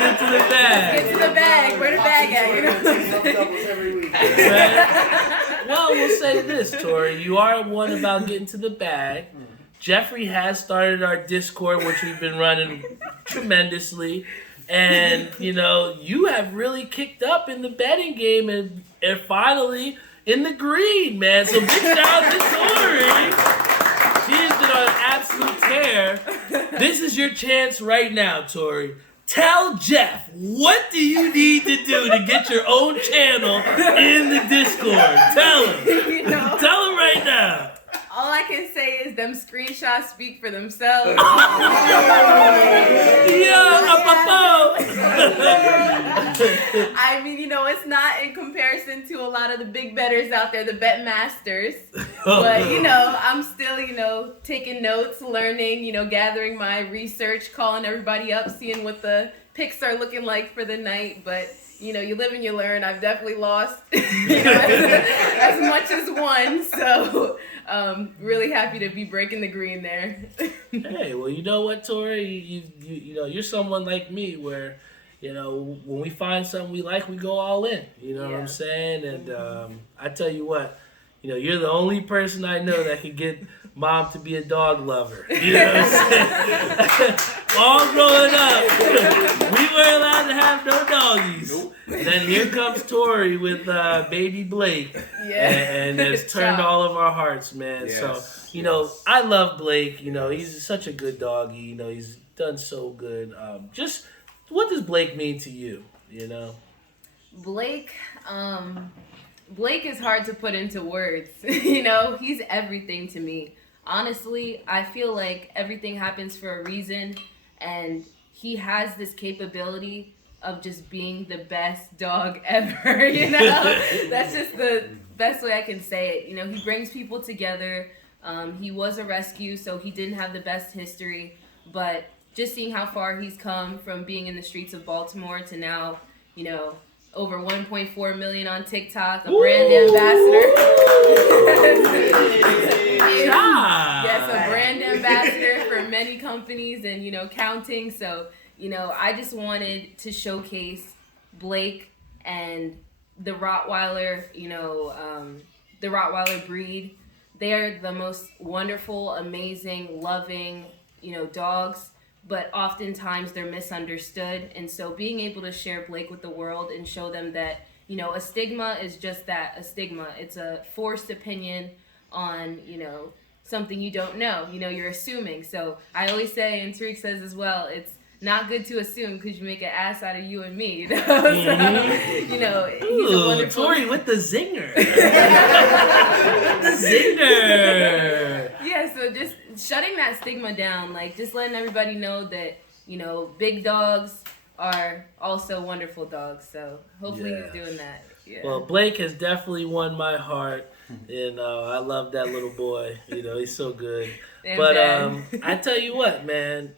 Get to the bag. Get to the bag. Where the bag at? You know. Right? Well, we'll say this, Tori. You are one about getting to the bag. Jeffrey has started our Discord, which we've been running tremendously. And, you know, you have really kicked up in the betting game and finally in the green, man. So big shout out to Tori. She has been on an absolute tear. This is your chance right now, Tori. Tell Jeff, what do you need to do to get your own channel in the Discord? Tell him. You know, Tell him right now. all I I can say is them screenshots speak for themselves. I mean, it's not in comparison to a lot of the big bettors out there, the bet masters. But, I'm still, taking notes, learning, gathering my research, calling everybody up, seeing what the picks are looking like for the night. But, you live and you learn. I've definitely lost as much as won. So, really happy to be breaking the green there. Hey, well, you know what, Tori? You're someone like me where, when we find something we like, we go all in. You know what I'm saying? And I tell you what, you're the only person I know that can get Mom to be a dog lover. You know what I'm saying? All growing up, we weren't allowed to have no doggies. Nope. And then here comes Tori with baby Blake. Yeah. And it's turned all of our hearts, man. Yes. So, I love Blake. He's such a good doggy. He's done so good. Just what does Blake mean to you? Blake is hard to put into words. He's everything to me. Honestly, I feel like everything happens for a reason, and he has this capability of just being the best dog ever. That's just the best way I can say it. He brings people together. He was a rescue, so he didn't have the best history, but just seeing how far he's come from being in the streets of Baltimore to now, over 1.4 million on TikTok, a brand ambassador. Yes, a brand ambassador for many companies and, counting. So, I just wanted to showcase Blake and the Rottweiler, the Rottweiler breed. They are the most wonderful, amazing, loving, dogs. But oftentimes they're misunderstood. And so being able to share Blake with the world and show them that, a stigma is just that, a stigma. It's a forced opinion on, something you don't know. You're assuming. So I always say, and Tariq says as well, it's not good to assume because you make an ass out of you and me. So, he's a wonderful... Tori with the zinger. The zinger. Yeah, so just shutting that stigma down, just letting everybody know that, big dogs are also wonderful dogs. So hopefully he's doing that. Yeah. Well, Blake has definitely won my heart, and I love that little boy. He's so good. And but I tell you what, man,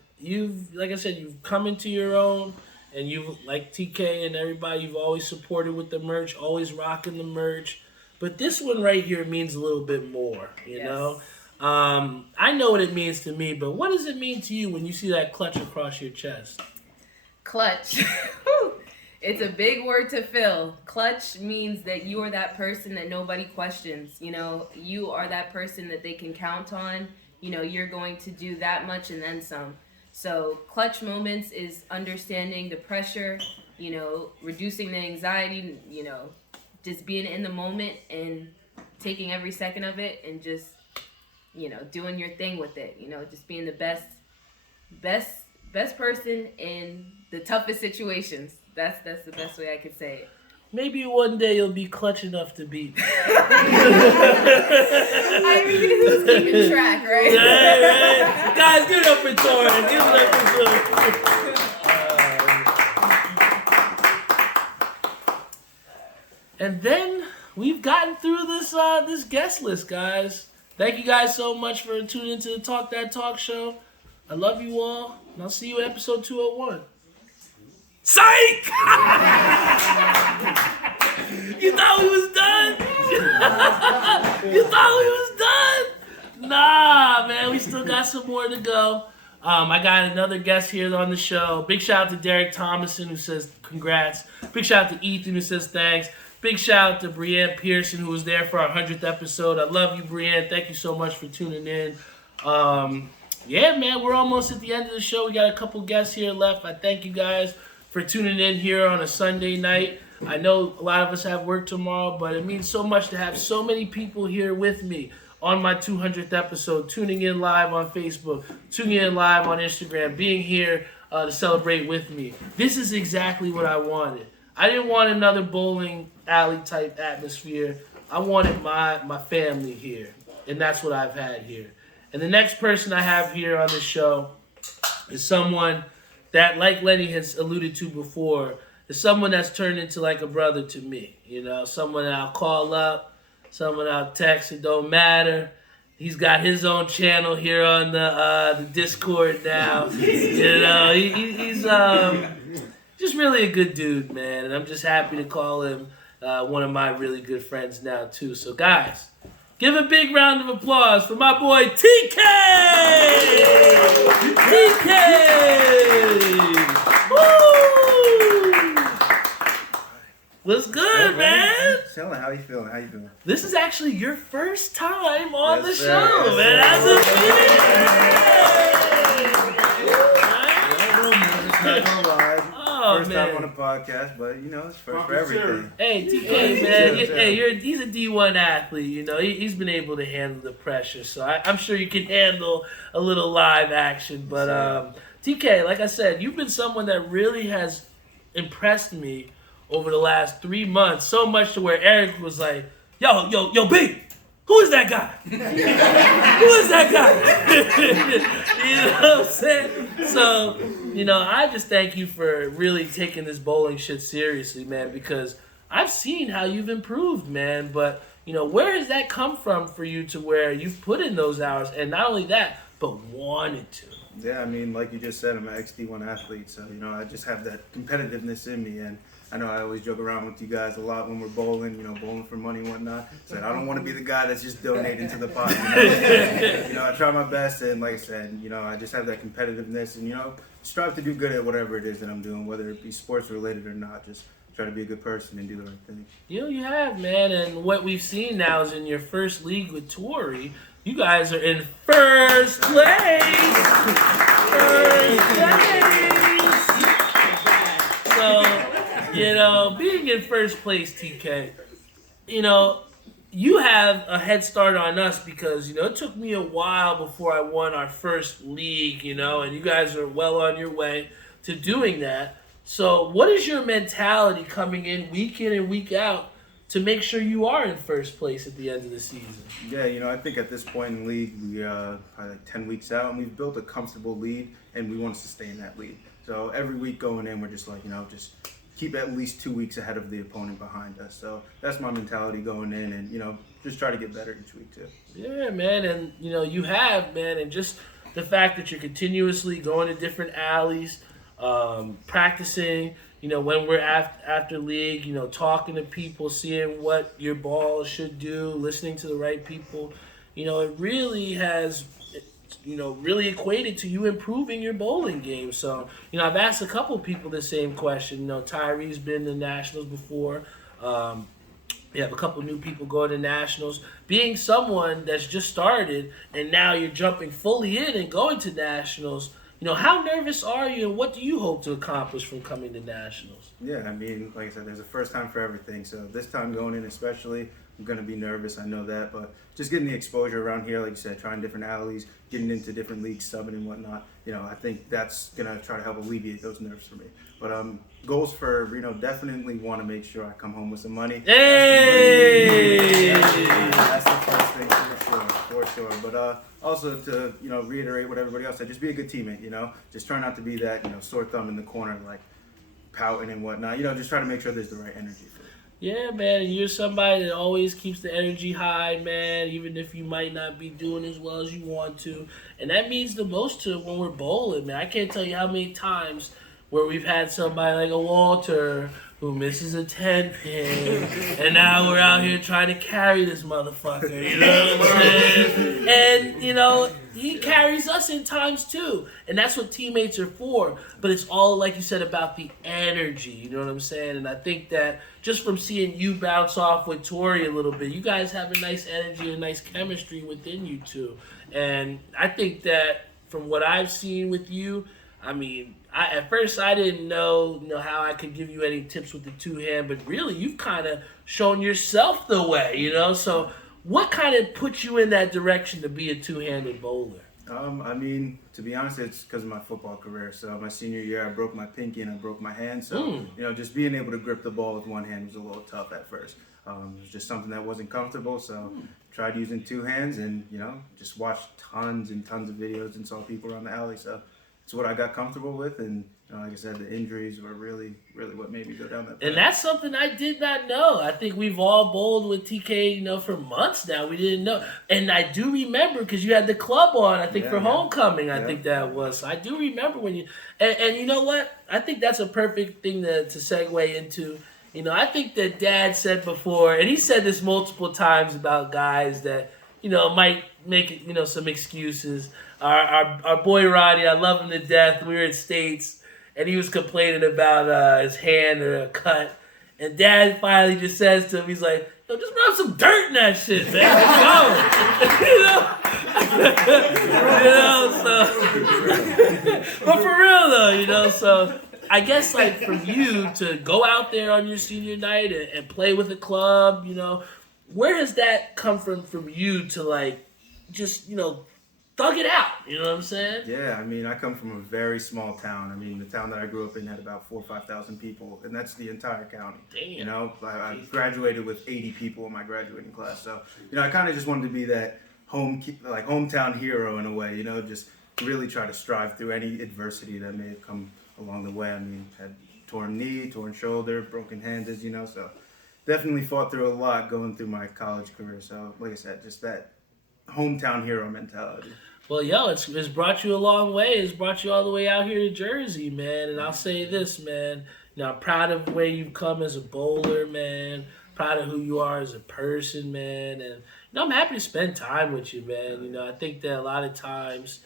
like I said, you've come into your own, and you, like TK and everybody, you've always supported with the merch, always rocking the merch. But this one right here means a little bit more, you know? I know what it means to me, but what does it mean to you when you see that clutch across your chest? Clutch. It's a big word to fill. Clutch means that you are that person that nobody questions. You are that person that they can count on. You're going to do that much and then some. So clutch moments is understanding the pressure, reducing the anxiety, just being in the moment and taking every second of it and just, doing your thing with it, just being the best person in the toughest situations. That's the best way I could say it. Maybe one day you'll be clutch enough to beat me. I mean, this is keeping track, right? Right. Guys, give it up for Tori. Give it up for Tori. And then we've gotten through this guest list, guys. Thank you guys so much for tuning into the Talk That Talk show. I love you all, and I'll see you in episode 201. Psych! You thought we was done? You thought we was done? Nah, man, we still got some more to go. I got another guest here on the show. Big shout out to Derek Thomason, who says congrats. Big shout out to Ethan, who says thanks. Big shout out to Brienne Pearson, who was there for our 100th episode. I love you, Brienne. Thank you so much for tuning in. Yeah, man, we're almost at the end of the show. We got a couple guests here left. I thank you guys for tuning in here on a Sunday night. I know a lot of us have work tomorrow, but it means so much to have so many people here with me on my 200th episode, tuning in live on Facebook, tuning in live on Instagram, being here to celebrate with me. This is exactly what I wanted. I didn't want another bowling alley type atmosphere. I wanted my family here. And that's what I've had here. And the next person I have here on the show is someone that, like Lenny has alluded to before, is someone that's turned into like a brother to me. You know, someone that I'll call up, someone I'll text, it don't matter. He's got his own channel here on the Discord now. You know, he's just really a good dude, man. And I'm just happy to call him one of my really good friends now, too. So, guys, give a big round of applause for my boy TK! TK! Woo! What's good, man? Chilling. How you feeling? This is actually your first time on the Yes, sir. show, Yes, man. First time on a podcast, but you know, it's first for everything. Hey, TK, man. He's a D1 athlete. You know, he's been able to handle the pressure, so I'm sure you can handle a little live action. But TK, like I said, you've been someone that really has impressed me over the last 3 months, so much to where Eric was like, yo, B, who is that guy? Who is that guy? You know what I'm saying? So, you know, I just thank you for really taking this bowling shit seriously, man, because I've seen how you've improved, man, but, you know, where has that come from for you to where you've put in those hours, and not only that, but wanted to? Yeah, I mean, like you just said, I'm an ex-D1 athlete, so, you know, I just have that competitiveness in me, and I know I always joke around with you guys a lot when we're bowling, you know, bowling for money and whatnot. So I don't want to be the guy that's just donating to the pot. You know, I try my best, and like I said, you know, I just have that competitiveness, and you know, strive to do good at whatever it is that I'm doing, whether it be sports related or not. Just try to be a good person and do the right thing. You know, you have, man, and what we've seen now is in your first league with Tori, you guys are in first place. First place. So, you know, being in first place, TK, you know, you have a head start on us because, you know, it took me a while before I won our first league, you know, and you guys are well on your way to doing that. So what is your mentality coming in and week out to make sure you are in first place at the end of the season? Yeah, you know, I think at this point in the league, we probably like 10 weeks out, and we've built a comfortable lead, and we want to sustain that lead. So every week going in, we're just like, you know, just keep at least 2 weeks ahead of the opponent behind us. So that's my mentality going in, and, you know, just try to get better each week too. Yeah, man, and, you know, you have, man, and just the fact that you're continuously going to different alleys, practicing, you know, when we're after league, you know, talking to people, seeing what your ball should do, listening to the right people, you know, it really has, you know, really equated to you improving your bowling game. So, you know, I've asked a couple people the same question. You know, Tyree's been to Nationals before. We have a couple new people going to Nationals. Being someone that's just started and now you're jumping fully in and going to Nationals, you know, how nervous are you and what do you hope to accomplish from coming to Nationals? Yeah, I mean, like I said, there's a first time for everything. So this time going in especially, I'm going to be nervous, I know that, but just getting the exposure around here, like you said, trying different alleys, getting into different leagues, subbing and whatnot, you know, I think that's going to try to help alleviate those nerves for me. But goals for, you know, definitely want to make sure I come home with some money. Hey! That's the first thing for sure. But also to, you know, reiterate what everybody else said, just be a good teammate, you know, just try not to be that, you know, sore thumb in the corner, like pouting and whatnot, you know, just try to make sure there's the right energy for it. Yeah, man, you're somebody that always keeps the energy high, man, even if you might not be doing as well as you want to. And that means the most to when we're bowling, man. I can't tell you how many times where we've had somebody like a Walter who misses a 10-pin, and now we're out here trying to carry this motherfucker, you know what I'm saying? And, you know, he carries us in times too, and that's what teammates are for, but it's all, like you said, about the energy, you know what I'm saying? And I think that just from seeing you bounce off with Tori a little bit, you guys have a nice energy and nice chemistry within you two, and I think that from what I've seen with you, I mean, at first I didn't know, you know, how I could give you any tips with the two-hand, but really you've kind of shown yourself the way, you know? So what kind of put you in that direction to be a two-handed bowler? I mean, to be honest, it's because of my football career. So my senior year, I broke my pinky and I broke my hand. So, you know, just being able to grip the ball with one hand was a little tough at first. It was just something that wasn't comfortable, so tried using two hands, and just watched tons and tons of videos and saw people around the alley. So it's what I got comfortable with, and like I said, the injuries were really, really what made me go down that path. And that's something I did not know. I think we've all bowled with TK, for months now. We didn't know. And I do remember because you had the club on, I think, for homecoming, I think that was. So I do remember when you... And you know what? I think that's a perfect thing to segue into. I think that Dad said before, and he said this multiple times about guys that, might make it, some excuses. Our boy Roddy, I love him to death. We were in States, and he was complaining about his hand or a cut. And Dad finally just says to him, he's like, "Yo, just rub some dirt in that shit, man. Let's go." So, but for real though, so I guess like for you to go out there on your senior night and play with a club, where has that come from you to like just, thug it out, you know what I'm saying? Yeah, I come from a very small town. The town that I grew up in had about 4,000 or 5,000 people, and that's the entire county. Damn. I graduated with 80 people in my graduating class, so I kind of just wanted to be that hometown hero in a way. Just really try to strive through any adversity that may have come along the way. Had torn knee, torn shoulder, broken hands, as you know, so definitely fought through a lot going through my college career. So, like I said, just that hometown hero mentality. Well, it's brought you a long way. It's brought you all the way out here to Jersey, man. And I'll say this, man. I'm proud of where you've come as a bowler, man. Proud of who you are as a person, man. And I'm happy to spend time with you, man. I think that a lot of times,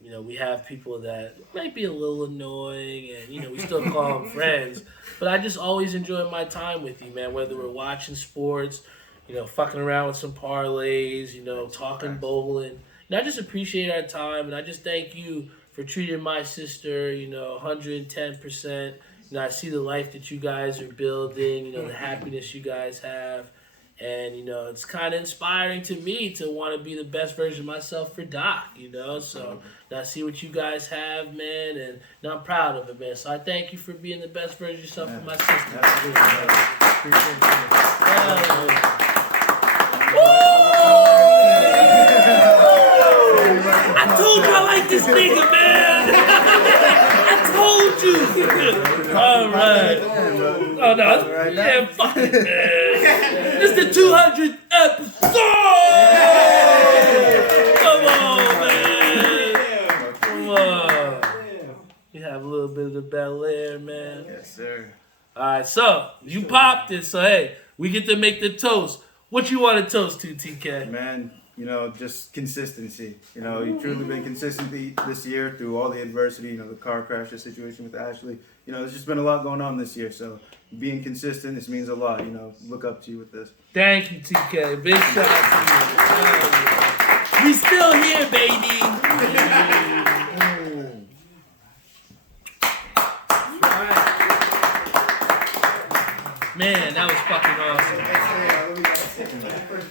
we have people that might be a little annoying, and we still call them friends. But I just always enjoy my time with you, man. Whether we're watching sports, fucking around with some parlays, talking bowling. I just appreciate our time, and I just thank you for treating my sister, 110%. I see the life that you guys are building, the happiness you guys have. And, it's kind of inspiring to me to want to be the best version of myself for Doc, So I see what you guys have, man, and I'm proud of it, man. So I thank you for being the best version of yourself for my sister. I told you I like this nigga, man. I told you. All right. Oh no, yeah, fuck it, man. It's the 200th episode. Come on, man. Come on. You have a little bit of the Bel Air, man. Yes, sir. All right, so you popped it. So hey, we get to make the toast. What you want to toast to, TK? Man, just consistency. You've truly been consistent this year through all the adversity, the car crash situation with Ashley. There's just been a lot going on this year. So being consistent, this means a lot. Look up to you with this. Thank you, TK. Big shout out to you. We still here, baby. Man, that was fucking awesome.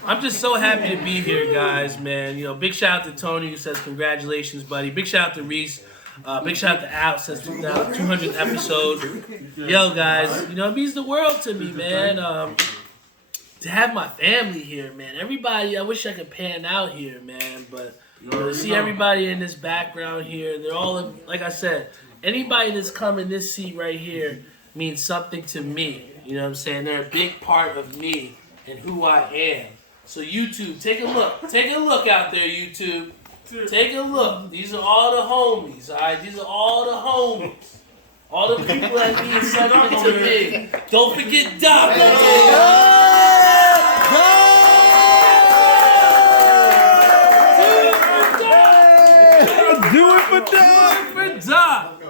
I'm just so happy to be here, guys, man. Big shout out to Tony who says congratulations, buddy. Big shout out to Reese. Big shout out to Al says 200th episode. Yo, guys, it means the world to me, man. To have my family here, man. Everybody, I wish I could pan out here, man. But to see everybody in this background here, they're all, like I said, anybody that's come in this seat right here means something to me. You know what I'm saying? They're a big part of me and who I am. So YouTube, take a look. Take a look out there, YouTube. Take a look. These are all the homies, all right? These are all the homies. All the people that mean something to me. Don't forget Doc. Do it for Doc.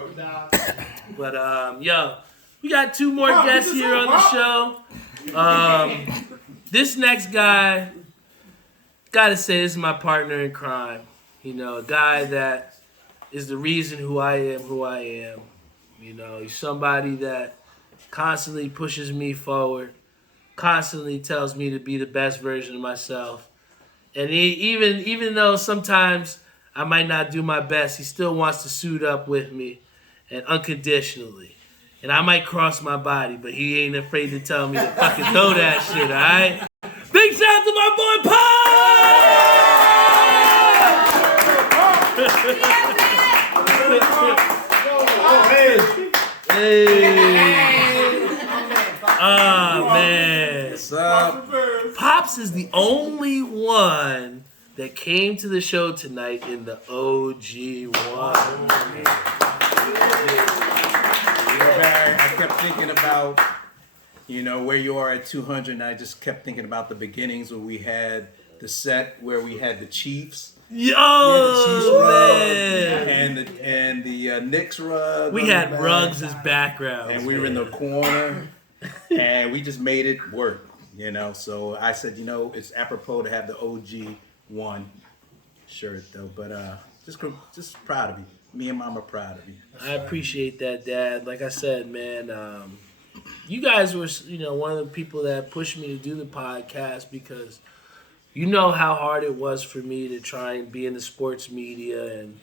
But, yo, we got two more guests here on the show. This next guy, gotta say, this is my partner in crime. A guy that is the reason who I am. He's somebody that constantly pushes me forward, constantly tells me to be the best version of myself. And even though sometimes I might not do my best, he still wants to suit up with me and unconditionally. and I might cross my body, but he ain't afraid to tell me to fucking throw that shit, all right? Big shout out to my boy Pop! Hey! Oh, man. What's up? Pops is the only one that came to the show tonight in the OG one. Barry, I kept thinking about, where you are at 200, and I just kept thinking about the beginnings where we had the set where we had the Chiefs. Yo, man. And the Knicks rug. We had rugs as backgrounds. And we were in the corner, and we just made it work, So I said, it's apropos to have the OG one shirt, though. But just proud of you. Me and Mom are proud of you. I appreciate that, Dad. Like I said, man, you guys were, one of the people that pushed me to do the podcast because you know how hard it was for me to try and be in the sports media, and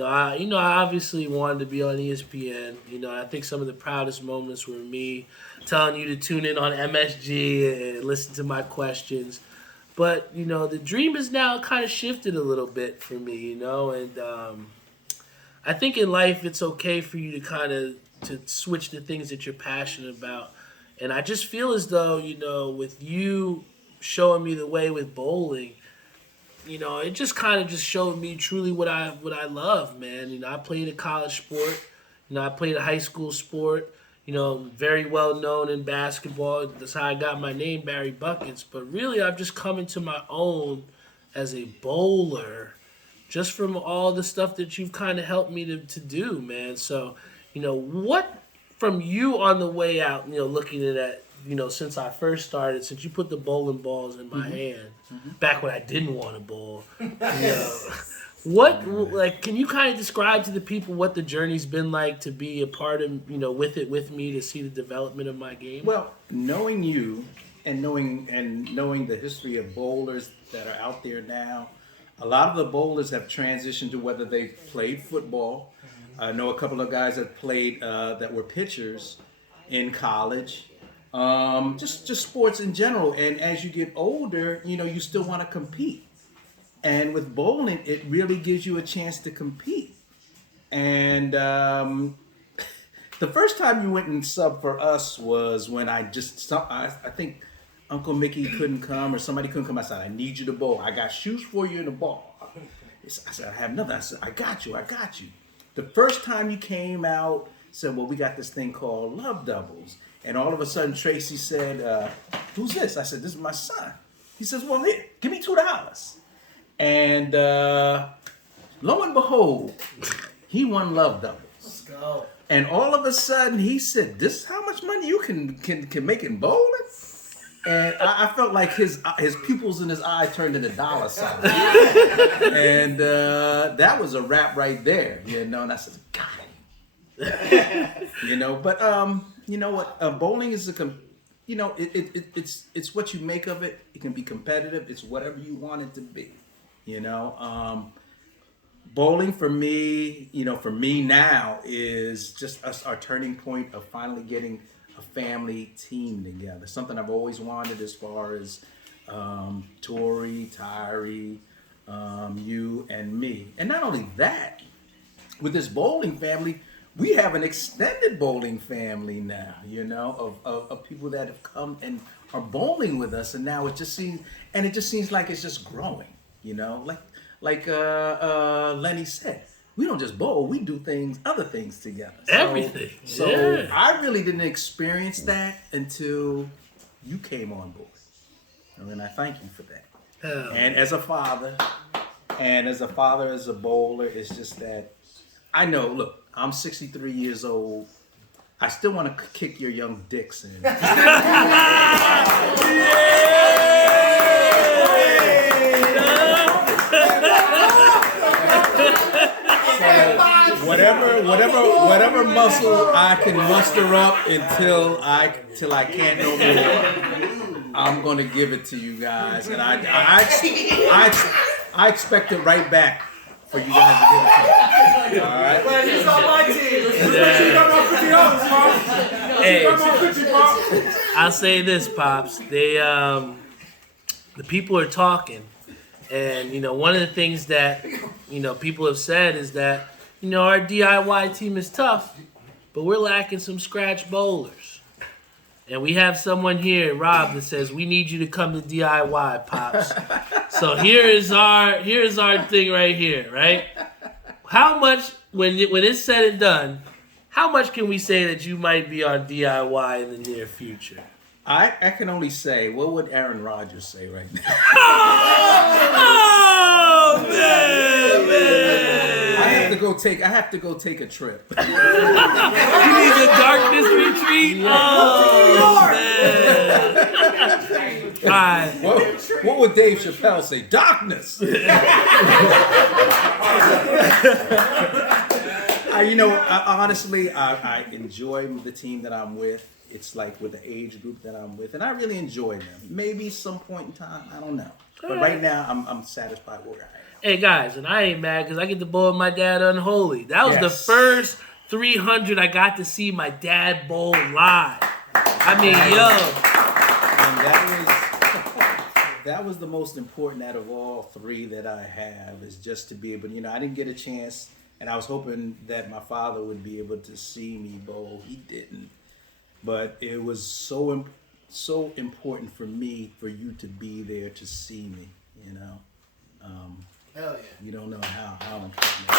I obviously wanted to be on ESPN. I think some of the proudest moments were me telling you to tune in on MSG and listen to my questions. But the dream has now kind of shifted a little bit for me, and I think in life it's okay for you to switch to things that you're passionate about. And I just feel as though, with you showing me the way with bowling, it just kind of just showed me truly what I love, man. I played a college sport, I played a high school sport, very well known in basketball. That's how I got my name, Barry Buckets. But really, I've just come into my own as a bowler, just from all the stuff that you've kind of helped me to do, man. So, what from you on the way out, looking at that, since I first started, since you put the bowling balls in my hand, back when I didn't want to bowl, what, can you kind of describe to the people what the journey's been like to be a part of, with me to see the development of my game? Well, knowing you and knowing the history of bowlers that are out there now, a lot of the bowlers have transitioned to whether they played football. I know a couple of guys that played that were pitchers in college. Just sports in general. And as you get older, you still want to compete. And with bowling, it really gives you a chance to compete. And the first time you went and subbed for us was when I think Uncle Mickey couldn't come or somebody couldn't come. I said, I need you to bowl. I got shoes for you and a ball. I said, I have nothing. I said, I got you. The first time you came out, said, well, we got this thing called Love Doubles. And all of a sudden, Tracy said, who's this? I said, this is my son. He says, well, here, give me $2. And lo and behold, he won Love Doubles. Let's go. And all of a sudden, he said, this is how much money you can make in bowling? And I felt like his pupils in his eye turned into dollar signs. And that was a wrap right there, And I said, got it. But you know what? Bowling is it's what you make of it. It can be competitive. It's whatever you want it to be. Bowling for me now is just our turning point of finally getting a family team together. Something I've always wanted as far as Tori, Tyree, you, and me. And not only that, with this bowling family, we have an extended bowling family now, of people that have come and are bowling with us, and now it just seems like it's just growing, like Lenny said. We don't just bowl, we do other things together. Everything. So I really didn't experience that until you came on board. And I thank you for that. And as a father, as a bowler, it's just that I know, look, I'm 63 years old. I still want to kick your young dicks in. Whatever muscle I can muster up until I can't no more, I'm gonna give it to you guys, and I expect it right back for you guys to get a chance. All right. But he's on my team. You got my $50, Pops. Hey, You got my 50, Pops. I'll say this, Pops. The people are talking. And, you know, one of the things that, you know, people have said is that, you know, our DIY team is tough, but we're lacking some scratch bowlers. And we have someone here, Rob, that says we need you to come to DIY, Pops. So here's our thing right here, right? How much, when it's said and done, how much can we say that you might be on DIY in the near future? I can only say, what would Aaron Rodgers say right now? Oh, man. I have to go take a trip. You need a darkness retreat? Oh, man. All right. What would Dave Chappelle say? Darkness. Honestly, I enjoy the team that I'm with. It's like with the age group that I'm with, and I really enjoy them. Maybe some point in time, I don't know. But right now, I'm satisfied where I am. Hey, guys, and I ain't mad because I get to bowl with my dad unholy. That was the Yes. first 300 I got to see my dad bowl live. I mean, yo. And that was the most important out of all three that I have, is just to be able, I didn't get a chance, and I was hoping that my father would be able to see me bowl. He didn't. But it was so important for me, for you to be there to see me, Hell yeah. You don't know how important it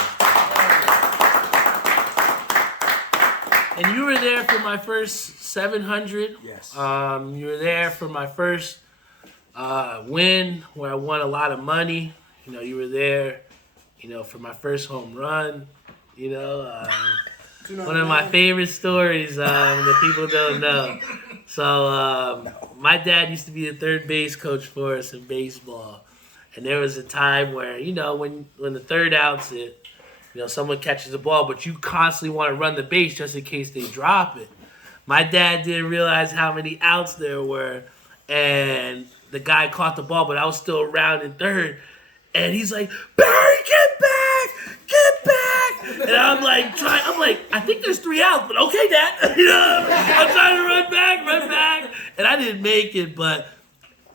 is. And you were there for my first 700. Yes. You were there for my first win, where I won a lot of money. You were there, for my first home run. One of my favorite stories that people don't know. So my dad used to be a third base coach for us in baseball. And there was a time where, when the third out's it, someone catches the ball, but you constantly want to run the base just in case they drop it. My dad didn't realize how many outs there were, and the guy caught the ball, but I was still around in third. And he's like, Barry, get back! Get back! And I'm like, I think there's 3 outs, but okay, Dad. I'm trying to run back. And I didn't make it, but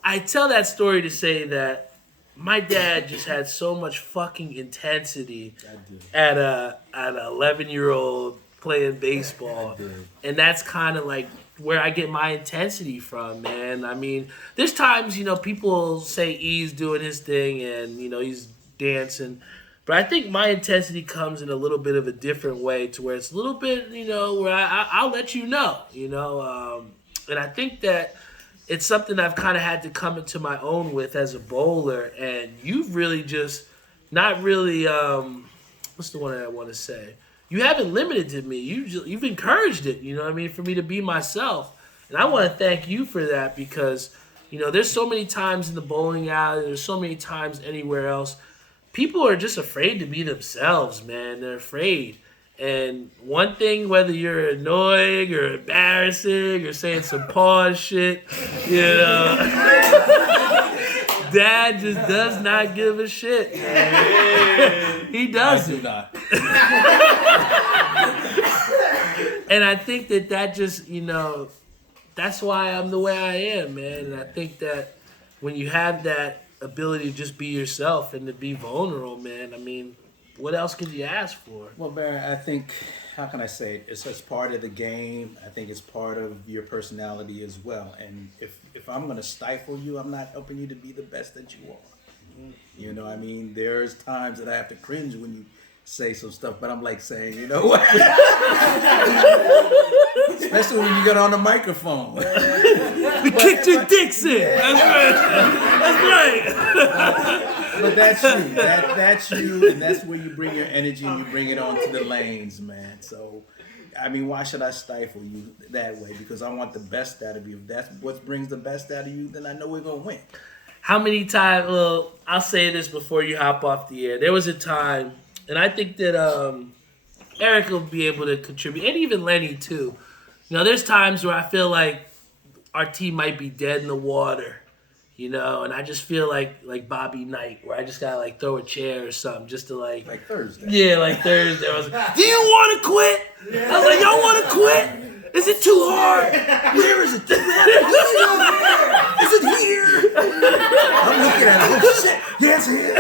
I tell that story to say that my dad just had so much fucking intensity at an 11-year-old playing baseball. And that's kind of like where I get my intensity from, man. I mean, there's times, people say E's doing his thing and, he's dancing. But I think my intensity comes in a little bit of a different way, to where it's a little bit, where I'll let you know. And I think that it's something I've kind of had to come into my own with as a bowler. And you've really just not really, what's the one that I want to say? You haven't limited me. You've encouraged it, for me to be myself. And I want to thank you for that, because, there's so many times in the bowling alley, there's so many times anywhere else, people are just afraid to be themselves, man. They're afraid. And one thing, whether you're annoying or embarrassing or saying some pause shit, Dad just does not give a shit, man. He doesn't. I do not. And I think that just, that's why I'm the way I am, man. And I think that when you have that ability to just be yourself and to be vulnerable, man, I mean, what else could you ask for? Well, Barry, I think, how can I say it? It's part of the game. I think it's part of your personality as well. And if I'm going to stifle you, I'm not helping you to be the best that you are. There's times that I have to cringe when you say some stuff, but I'm like saying, you know what? Especially when you get on the microphone. We kicked your dicks in. That's right. But that's you. That's you, and that's where you bring your energy and you bring it onto the lanes, man. So, why should I stifle you that way? Because I want the best out of you. If that's what brings the best out of you, then I know we're going to win. How many times, well, I'll say this before you hop off the air. There was a time, and I think that Eric will be able to contribute, and even Lenny too. There's times where I feel like our team might be dead in the water. you know, and I just feel like Bobby Knight, where I just gotta like throw a chair or something just to like Thursday. Yeah, like Thursday. I was like, do you want to quit? I was like, y'all want to quit? Is it too hard? Where is it? Is it here? I'm looking at it. Oh shit! Yes, here.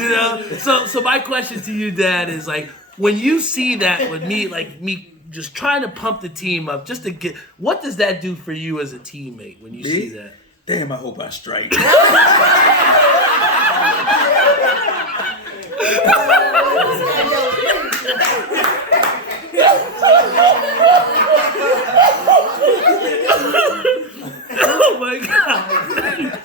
You know. So my question to you, Dad, is like, when you see that with me, like me just trying to pump the team up, just to get, what does that do for you as a teammate when you see that? Damn, I hope I strike. Oh my God.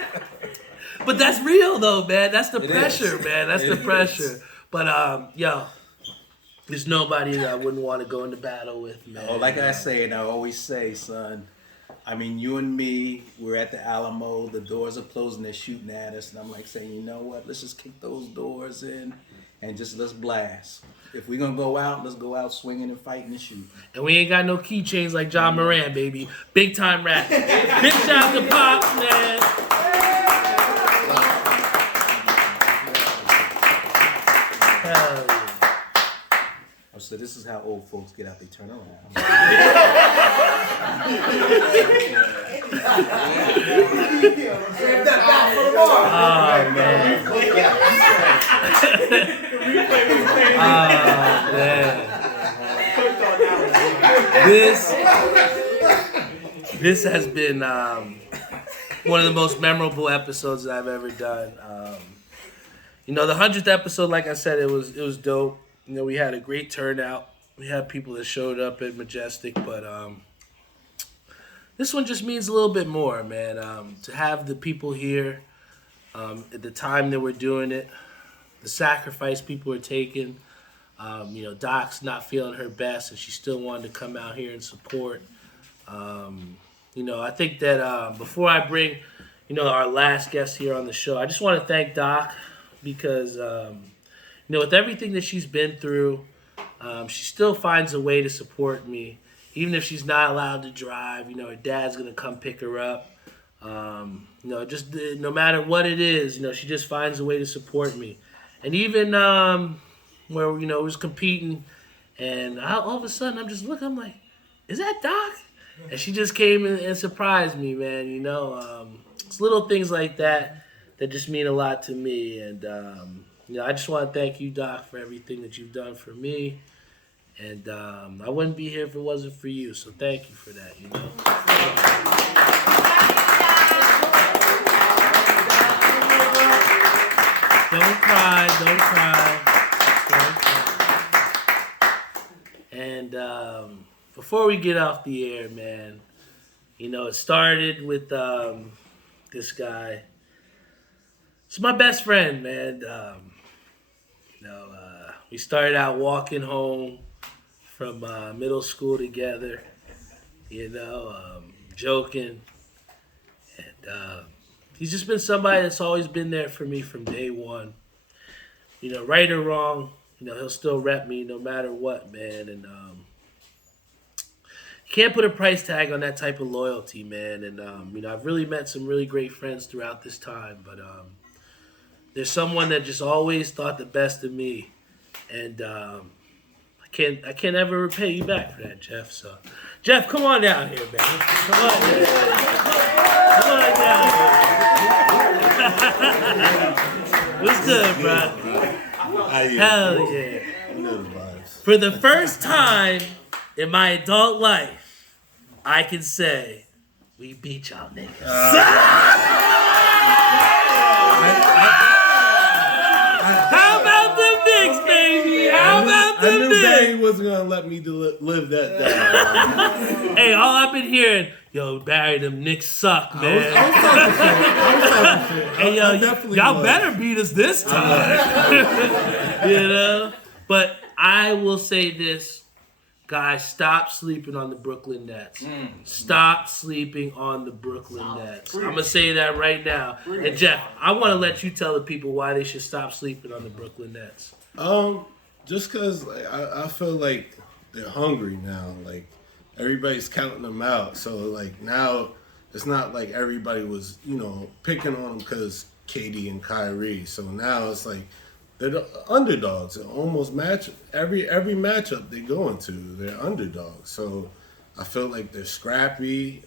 But that's real though, man. That's the pressure, man. That's the pressure. But yo, there's nobody that I wouldn't want to go into battle with, man. Oh, like I say, and I always say, son, I mean, you and me, we're at the Alamo, the doors are closing, they're shooting at us, and I'm like saying, you know what, let's just kick those doors in and just let's blast. If we're gonna go out, let's go out swinging and fighting and shooting. And we ain't got no keychains like John Moran, baby. Big time rap. Big shout to Pops, man. Hell yeah. Oh, so this is how old folks get out, they turn around. Oh, man. This has been one of the most memorable episodes that I've ever done. You know, the 100th episode, like I said, it was dope. You know, we had a great turnout. We had people that showed up at Majestic, but this one just means a little bit more, man. To have the people here at the time that we're doing it, the sacrifice people are taking. You know, Doc's not feeling her best, and she still wanted to come out here and support. You know, I think that before I bring, you know, our last guest here on the show, I just want to thank Doc because, you know, with everything that she's been through, she still finds a way to support me. Even if she's not allowed to drive, you know, her dad's going to come pick her up. You know, just no matter what it is, you know, she just finds a way to support me. And even where, you know, we was competing, and all of a sudden I'm just looking, I'm like, is that Doc? And she just came and surprised me, man, you know. It's little things like that just mean a lot to me. And, you know, I just want to thank you, Doc, for everything that you've done for me. And I wouldn't be here if it wasn't for you, so thank you for that, you know. Don't cry. And before we get off the air, man, you know, it started with this guy. It's my best friend, man. You know, we started out walking home from middle school together, you know, joking. And he's just been somebody that's always been there for me from day one. You know, right or wrong, you know, he'll still rep me no matter what, man. And you can't put a price tag on that type of loyalty, man. And, you know, I've really met some really great friends throughout this time. But there's someone that just always thought the best of me. And I can't ever repay you back for that, Jeff. So, Jeff, come on down here, man. Come on down. Come on down here. What's good, bro? Hell yeah. For the first time in my adult life, I can say, we beat y'all niggas. How about the Knicks, baby? How about the Knicks? I knew Barry wasn't going to let me live that down. Hey, all I've been hearing, yo, Barry, them Knicks suck, man. I was talking shit. Hey, yo, y'all better beat us this time. You know? But I will say this. Guys, stop sleeping on the Brooklyn Nets. Stop sleeping on the Brooklyn Nets. I'm going to say that right now. And Jeff, I want to let you tell the people why they should stop sleeping on the Brooklyn Nets. Just because I feel like they're hungry now. Like, everybody's counting them out. So, like, now it's not like everybody was, picking on them because KD and Kyrie. So now it's like they're the underdogs. Almost every matchup they go into, they're underdogs. So I feel like they're scrappy.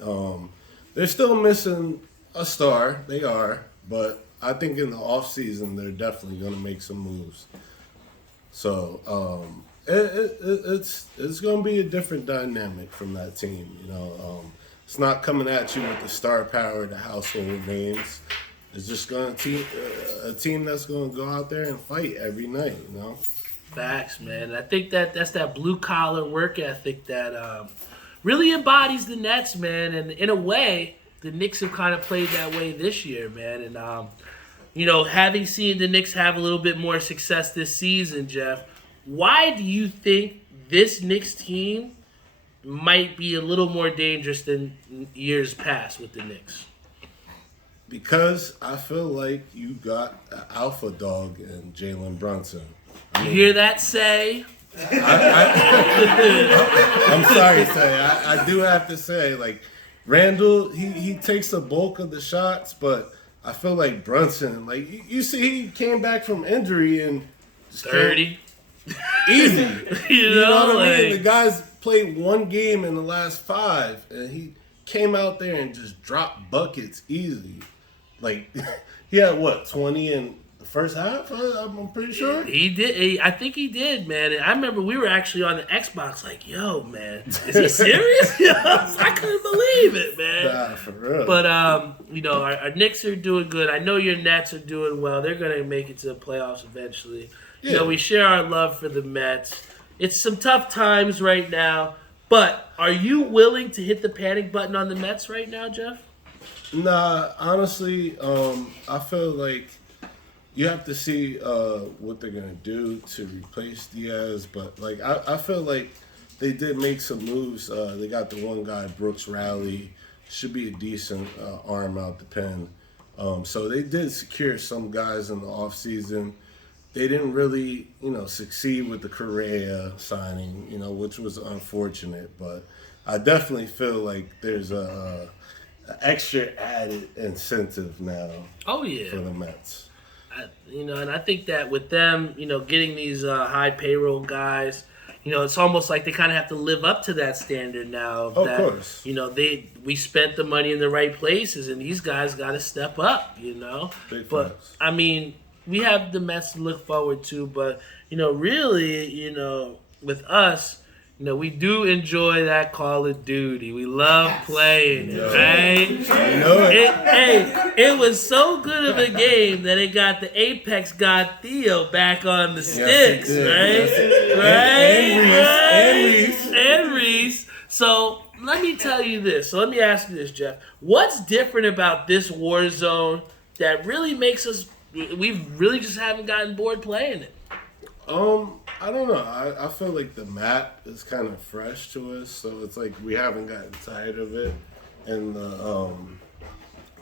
They're still missing a star. They are, but I think in the offseason they're definitely going to make some moves. So it's going to be a different dynamic from that team. It's not coming at you with the star power, the household names. It's just going to a team that's going to go out there and fight every night. Facts, man. I think that's that blue collar work ethic that really embodies the Nets, man. And in a way, the Knicks have kind of played that way this year, man. And having seen the Knicks have a little bit more success this season, Jeff, why do you think this Knicks team might be a little more dangerous than years past with the Knicks? Because I feel like you got an alpha dog in Jalen Brunson. You hear that, Say? I'm sorry, Say. I do have to say, like, Randall, he takes the bulk of the shots, but I feel like Brunson, like, you see, he came back from injury and just 30. Easy. you know what I mean? like, The guy's played one game in the last 5, and he came out there and just dropped buckets easy. Like, he had, 20 in the first half? I'm pretty sure. He did. I think he did, man. And I remember we were actually on the Xbox like, yo, man, is he serious? I couldn't believe it, man. Nah, for real. But, our Knicks are doing good. I know your Nets are doing well. They're going to make it to the playoffs eventually. Yeah. We share our love for the Mets. It's some tough times right now. But are you willing to hit the panic button on the Mets right now, Jeff? Nah, honestly, I feel like you have to see what they're gonna do to replace Diaz. But like, I feel like they did make some moves. They got the one guy, Brooks Rowley, should be a decent arm out the pen. So they did secure some guys in the offseason. They didn't really, succeed with the Correa signing, which was unfortunate. But I definitely feel like there's a extra added incentive now. Oh yeah, for the Mets. And I think that with them, getting these high payroll guys, it's almost like they kind of have to live up to that standard now. Of course. We spent the money in the right places, and these guys got to step up. Big But facts. I mean, we have the Mets to look forward to, but really, with us. We do enjoy that Call of Duty. We love playing it, right? It was so good of a game that it got the Apex God Theo back on the sticks, right? And Reese. So let me tell you this. So let me ask you this, Jeff. What's different about this Warzone that really makes us? We really just haven't gotten bored playing it. I don't know. I feel like the map is kind of fresh to us, so it's like we haven't gotten tired of it, and the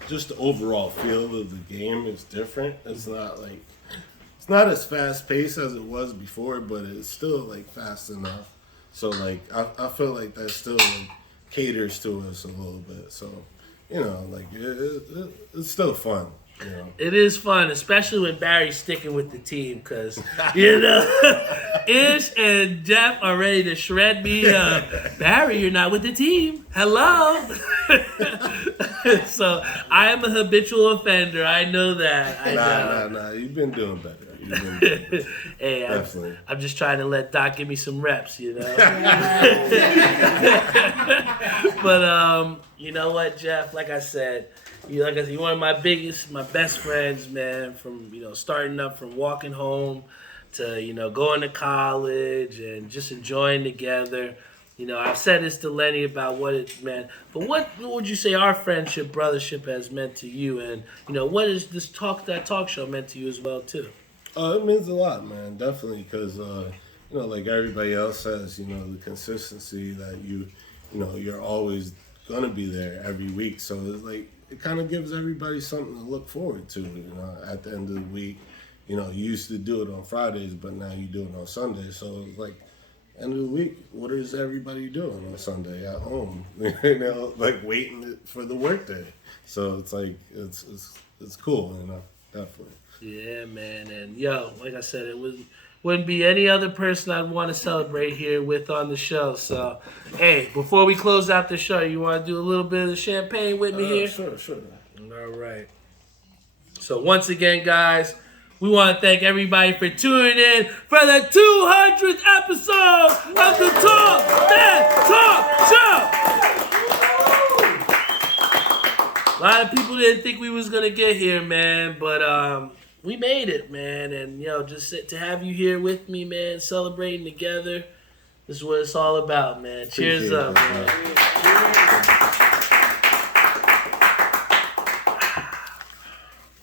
just the overall feel of the game is different. It's not as fast paced as it was before, but it's still like fast enough. So like I feel like that still caters to us a little bit. So it's still fun. It is fun, especially when Barry's sticking with the team, because, Ish and Jeff are ready to shred me up. Barry, you're not with the team. Hello. So I am a habitual offender. I know that. Nah. You've been doing better. Hey, I'm just trying to let Doc give me some reps, But you know what, Jeff? Like I said, you're one of my best friends, man. From starting up from walking home to going to college and just enjoying together. I've said this to Lenny about what it meant, but what would you say our friendship, brothership has meant to you, and what is this talk show meant to you as well too? It means a lot, man. Definitely, because like everybody else says, the consistency that you're always gonna be there every week. So it's like it kind of gives everybody something to look forward to. At the end of the week, you used to do it on Fridays, but now you do it on Sundays. So it's like end of the week, what is everybody doing on Sunday at home? You know, like waiting for the workday. So it's like it's cool, you know, definitely. Yeah, man, and yo, like I said, wouldn't be any other person I'd want to celebrate here with on the show. So, hey, before we close out the show, you want to do a little bit of the champagne with me here? Sure. All right. So once again, guys, we want to thank everybody for tuning in for the 200th episode of the Talk That Talk Show. A lot of people didn't think we was gonna get here, man, but we made it, man. And you know, just to have you here with me, man, celebrating together, this is what it's all about, man. Cheers up, man.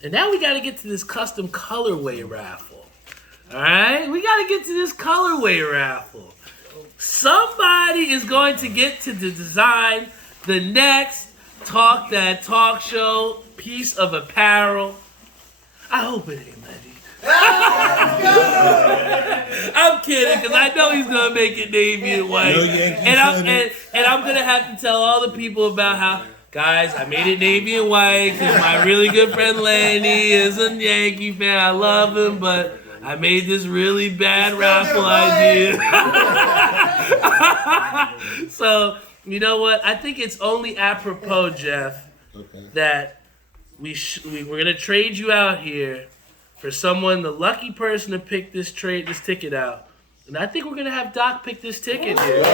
And now we got to get to this custom colorway raffle. All right? We got to get to this colorway raffle. Somebody is going to get to design the next Talk That Talk Show piece of apparel. I hope it ain't Letty. I'm kidding, because I know he's going to make it navy and white. And I'm going to have to tell all the people about how, guys, I made it navy and white because my really good friend Lanny is a Yankee fan. I love him, but I made this really bad raffle idea. So, you know what? I think it's only apropos, Jeff, that we're going to trade you out here for someone, the lucky person to pick this ticket out. And I think we're going to have Doc pick this ticket here.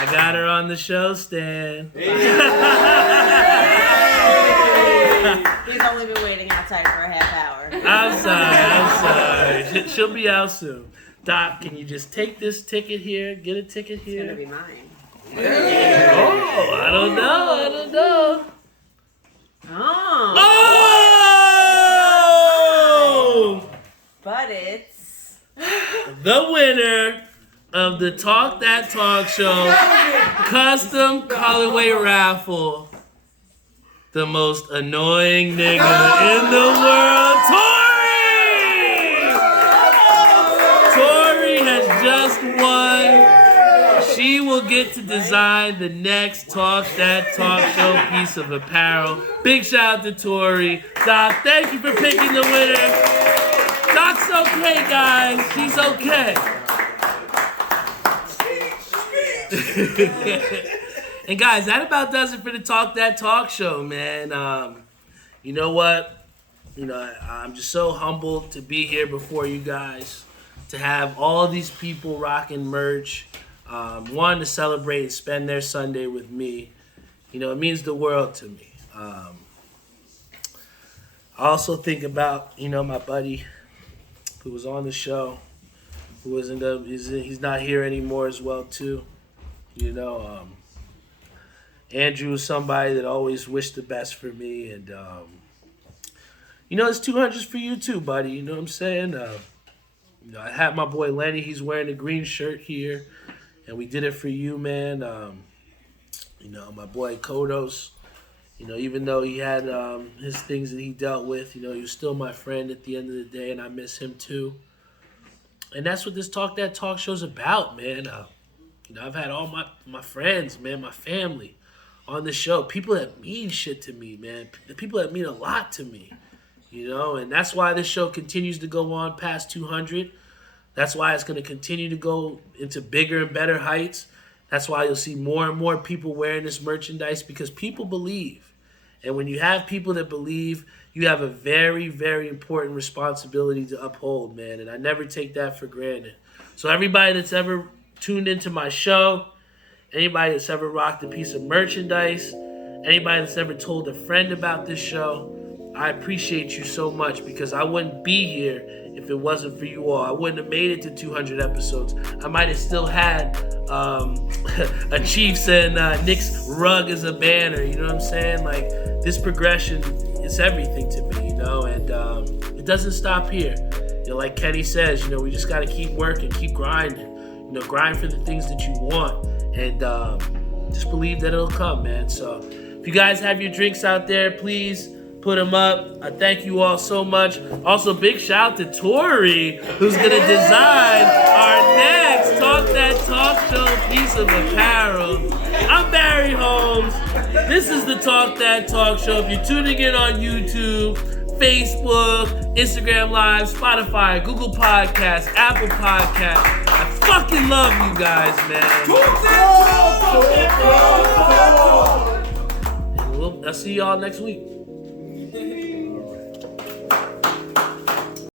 I got her on the show, Stan. He's only been waiting outside for a half hour. I'm sorry. She'll be out soon. Doc, can you just take this ticket here? Get a ticket here? It's gonna be mine. Oh, I don't know. Oh! But it's The winner of the Talk That Talk Show custom colorway raffle. The most annoying nigga in the world, Tori! Tori has just won. She will get to design the next Talk That Talk Show piece of apparel. Big shout out to Tori. Doc, thank you for picking the winner. Doc's okay, guys. She's okay. And guys, that about does it for the Talk That Talk Show, man. You know what? You know, I'm just so humbled to be here before you guys, to have all these people rocking merch, wanting to celebrate and spend their Sunday with me. You know, it means the world to me. I also think about, you know, my buddy who was on the show, who he's not here anymore as well too. You know, Andrew was somebody that always wished the best for me, and you know, it's 200s for you too, buddy. You know what I'm saying? You know, I had my boy Lenny. He's wearing a green shirt here, and we did it for you, man. You know, my boy Kodos. You know, even though he had his things that he dealt with, you know, he was still my friend at the end of the day, and I miss him too. And that's what this Talk That Talk Show's about, man. You know, I've had all my friends, man, my family on the show. People that mean shit to me, man. The people that mean a lot to me, you know. And that's why this show continues to go on past 200. That's why it's going to continue to go into bigger and better heights. That's why you'll see more and more people wearing this merchandise, because people believe. And when you have people that believe, you have a very, very important responsibility to uphold, man. And I never take that for granted. So everybody that's ever tuned into my show, anybody that's ever rocked a piece of merchandise, anybody that's ever told a friend about this show, I appreciate you so much, because I wouldn't be here if it wasn't for you all. I wouldn't have made it to 200 episodes. I might have still had a Chiefs and Knicks rug as a banner. You know what I'm saying? Like, this progression is everything to me, you know, and it doesn't stop here. like Kenny says, we just got to keep working, keep grinding. Grind for the things that you want, and just believe that it'll come, man. So if you guys have your drinks out there, please put them up. I thank you all so much. Also, big shout out to Tori, who's going to design our next Talk That Talk Show piece of apparel. I'm Barry Holmes. This is the Talk That Talk Show. If you're tuning in on YouTube, Facebook, Instagram Live, Spotify, Google Podcasts, Apple Podcasts, I fucking love you guys, man. And I'll see y'all next week.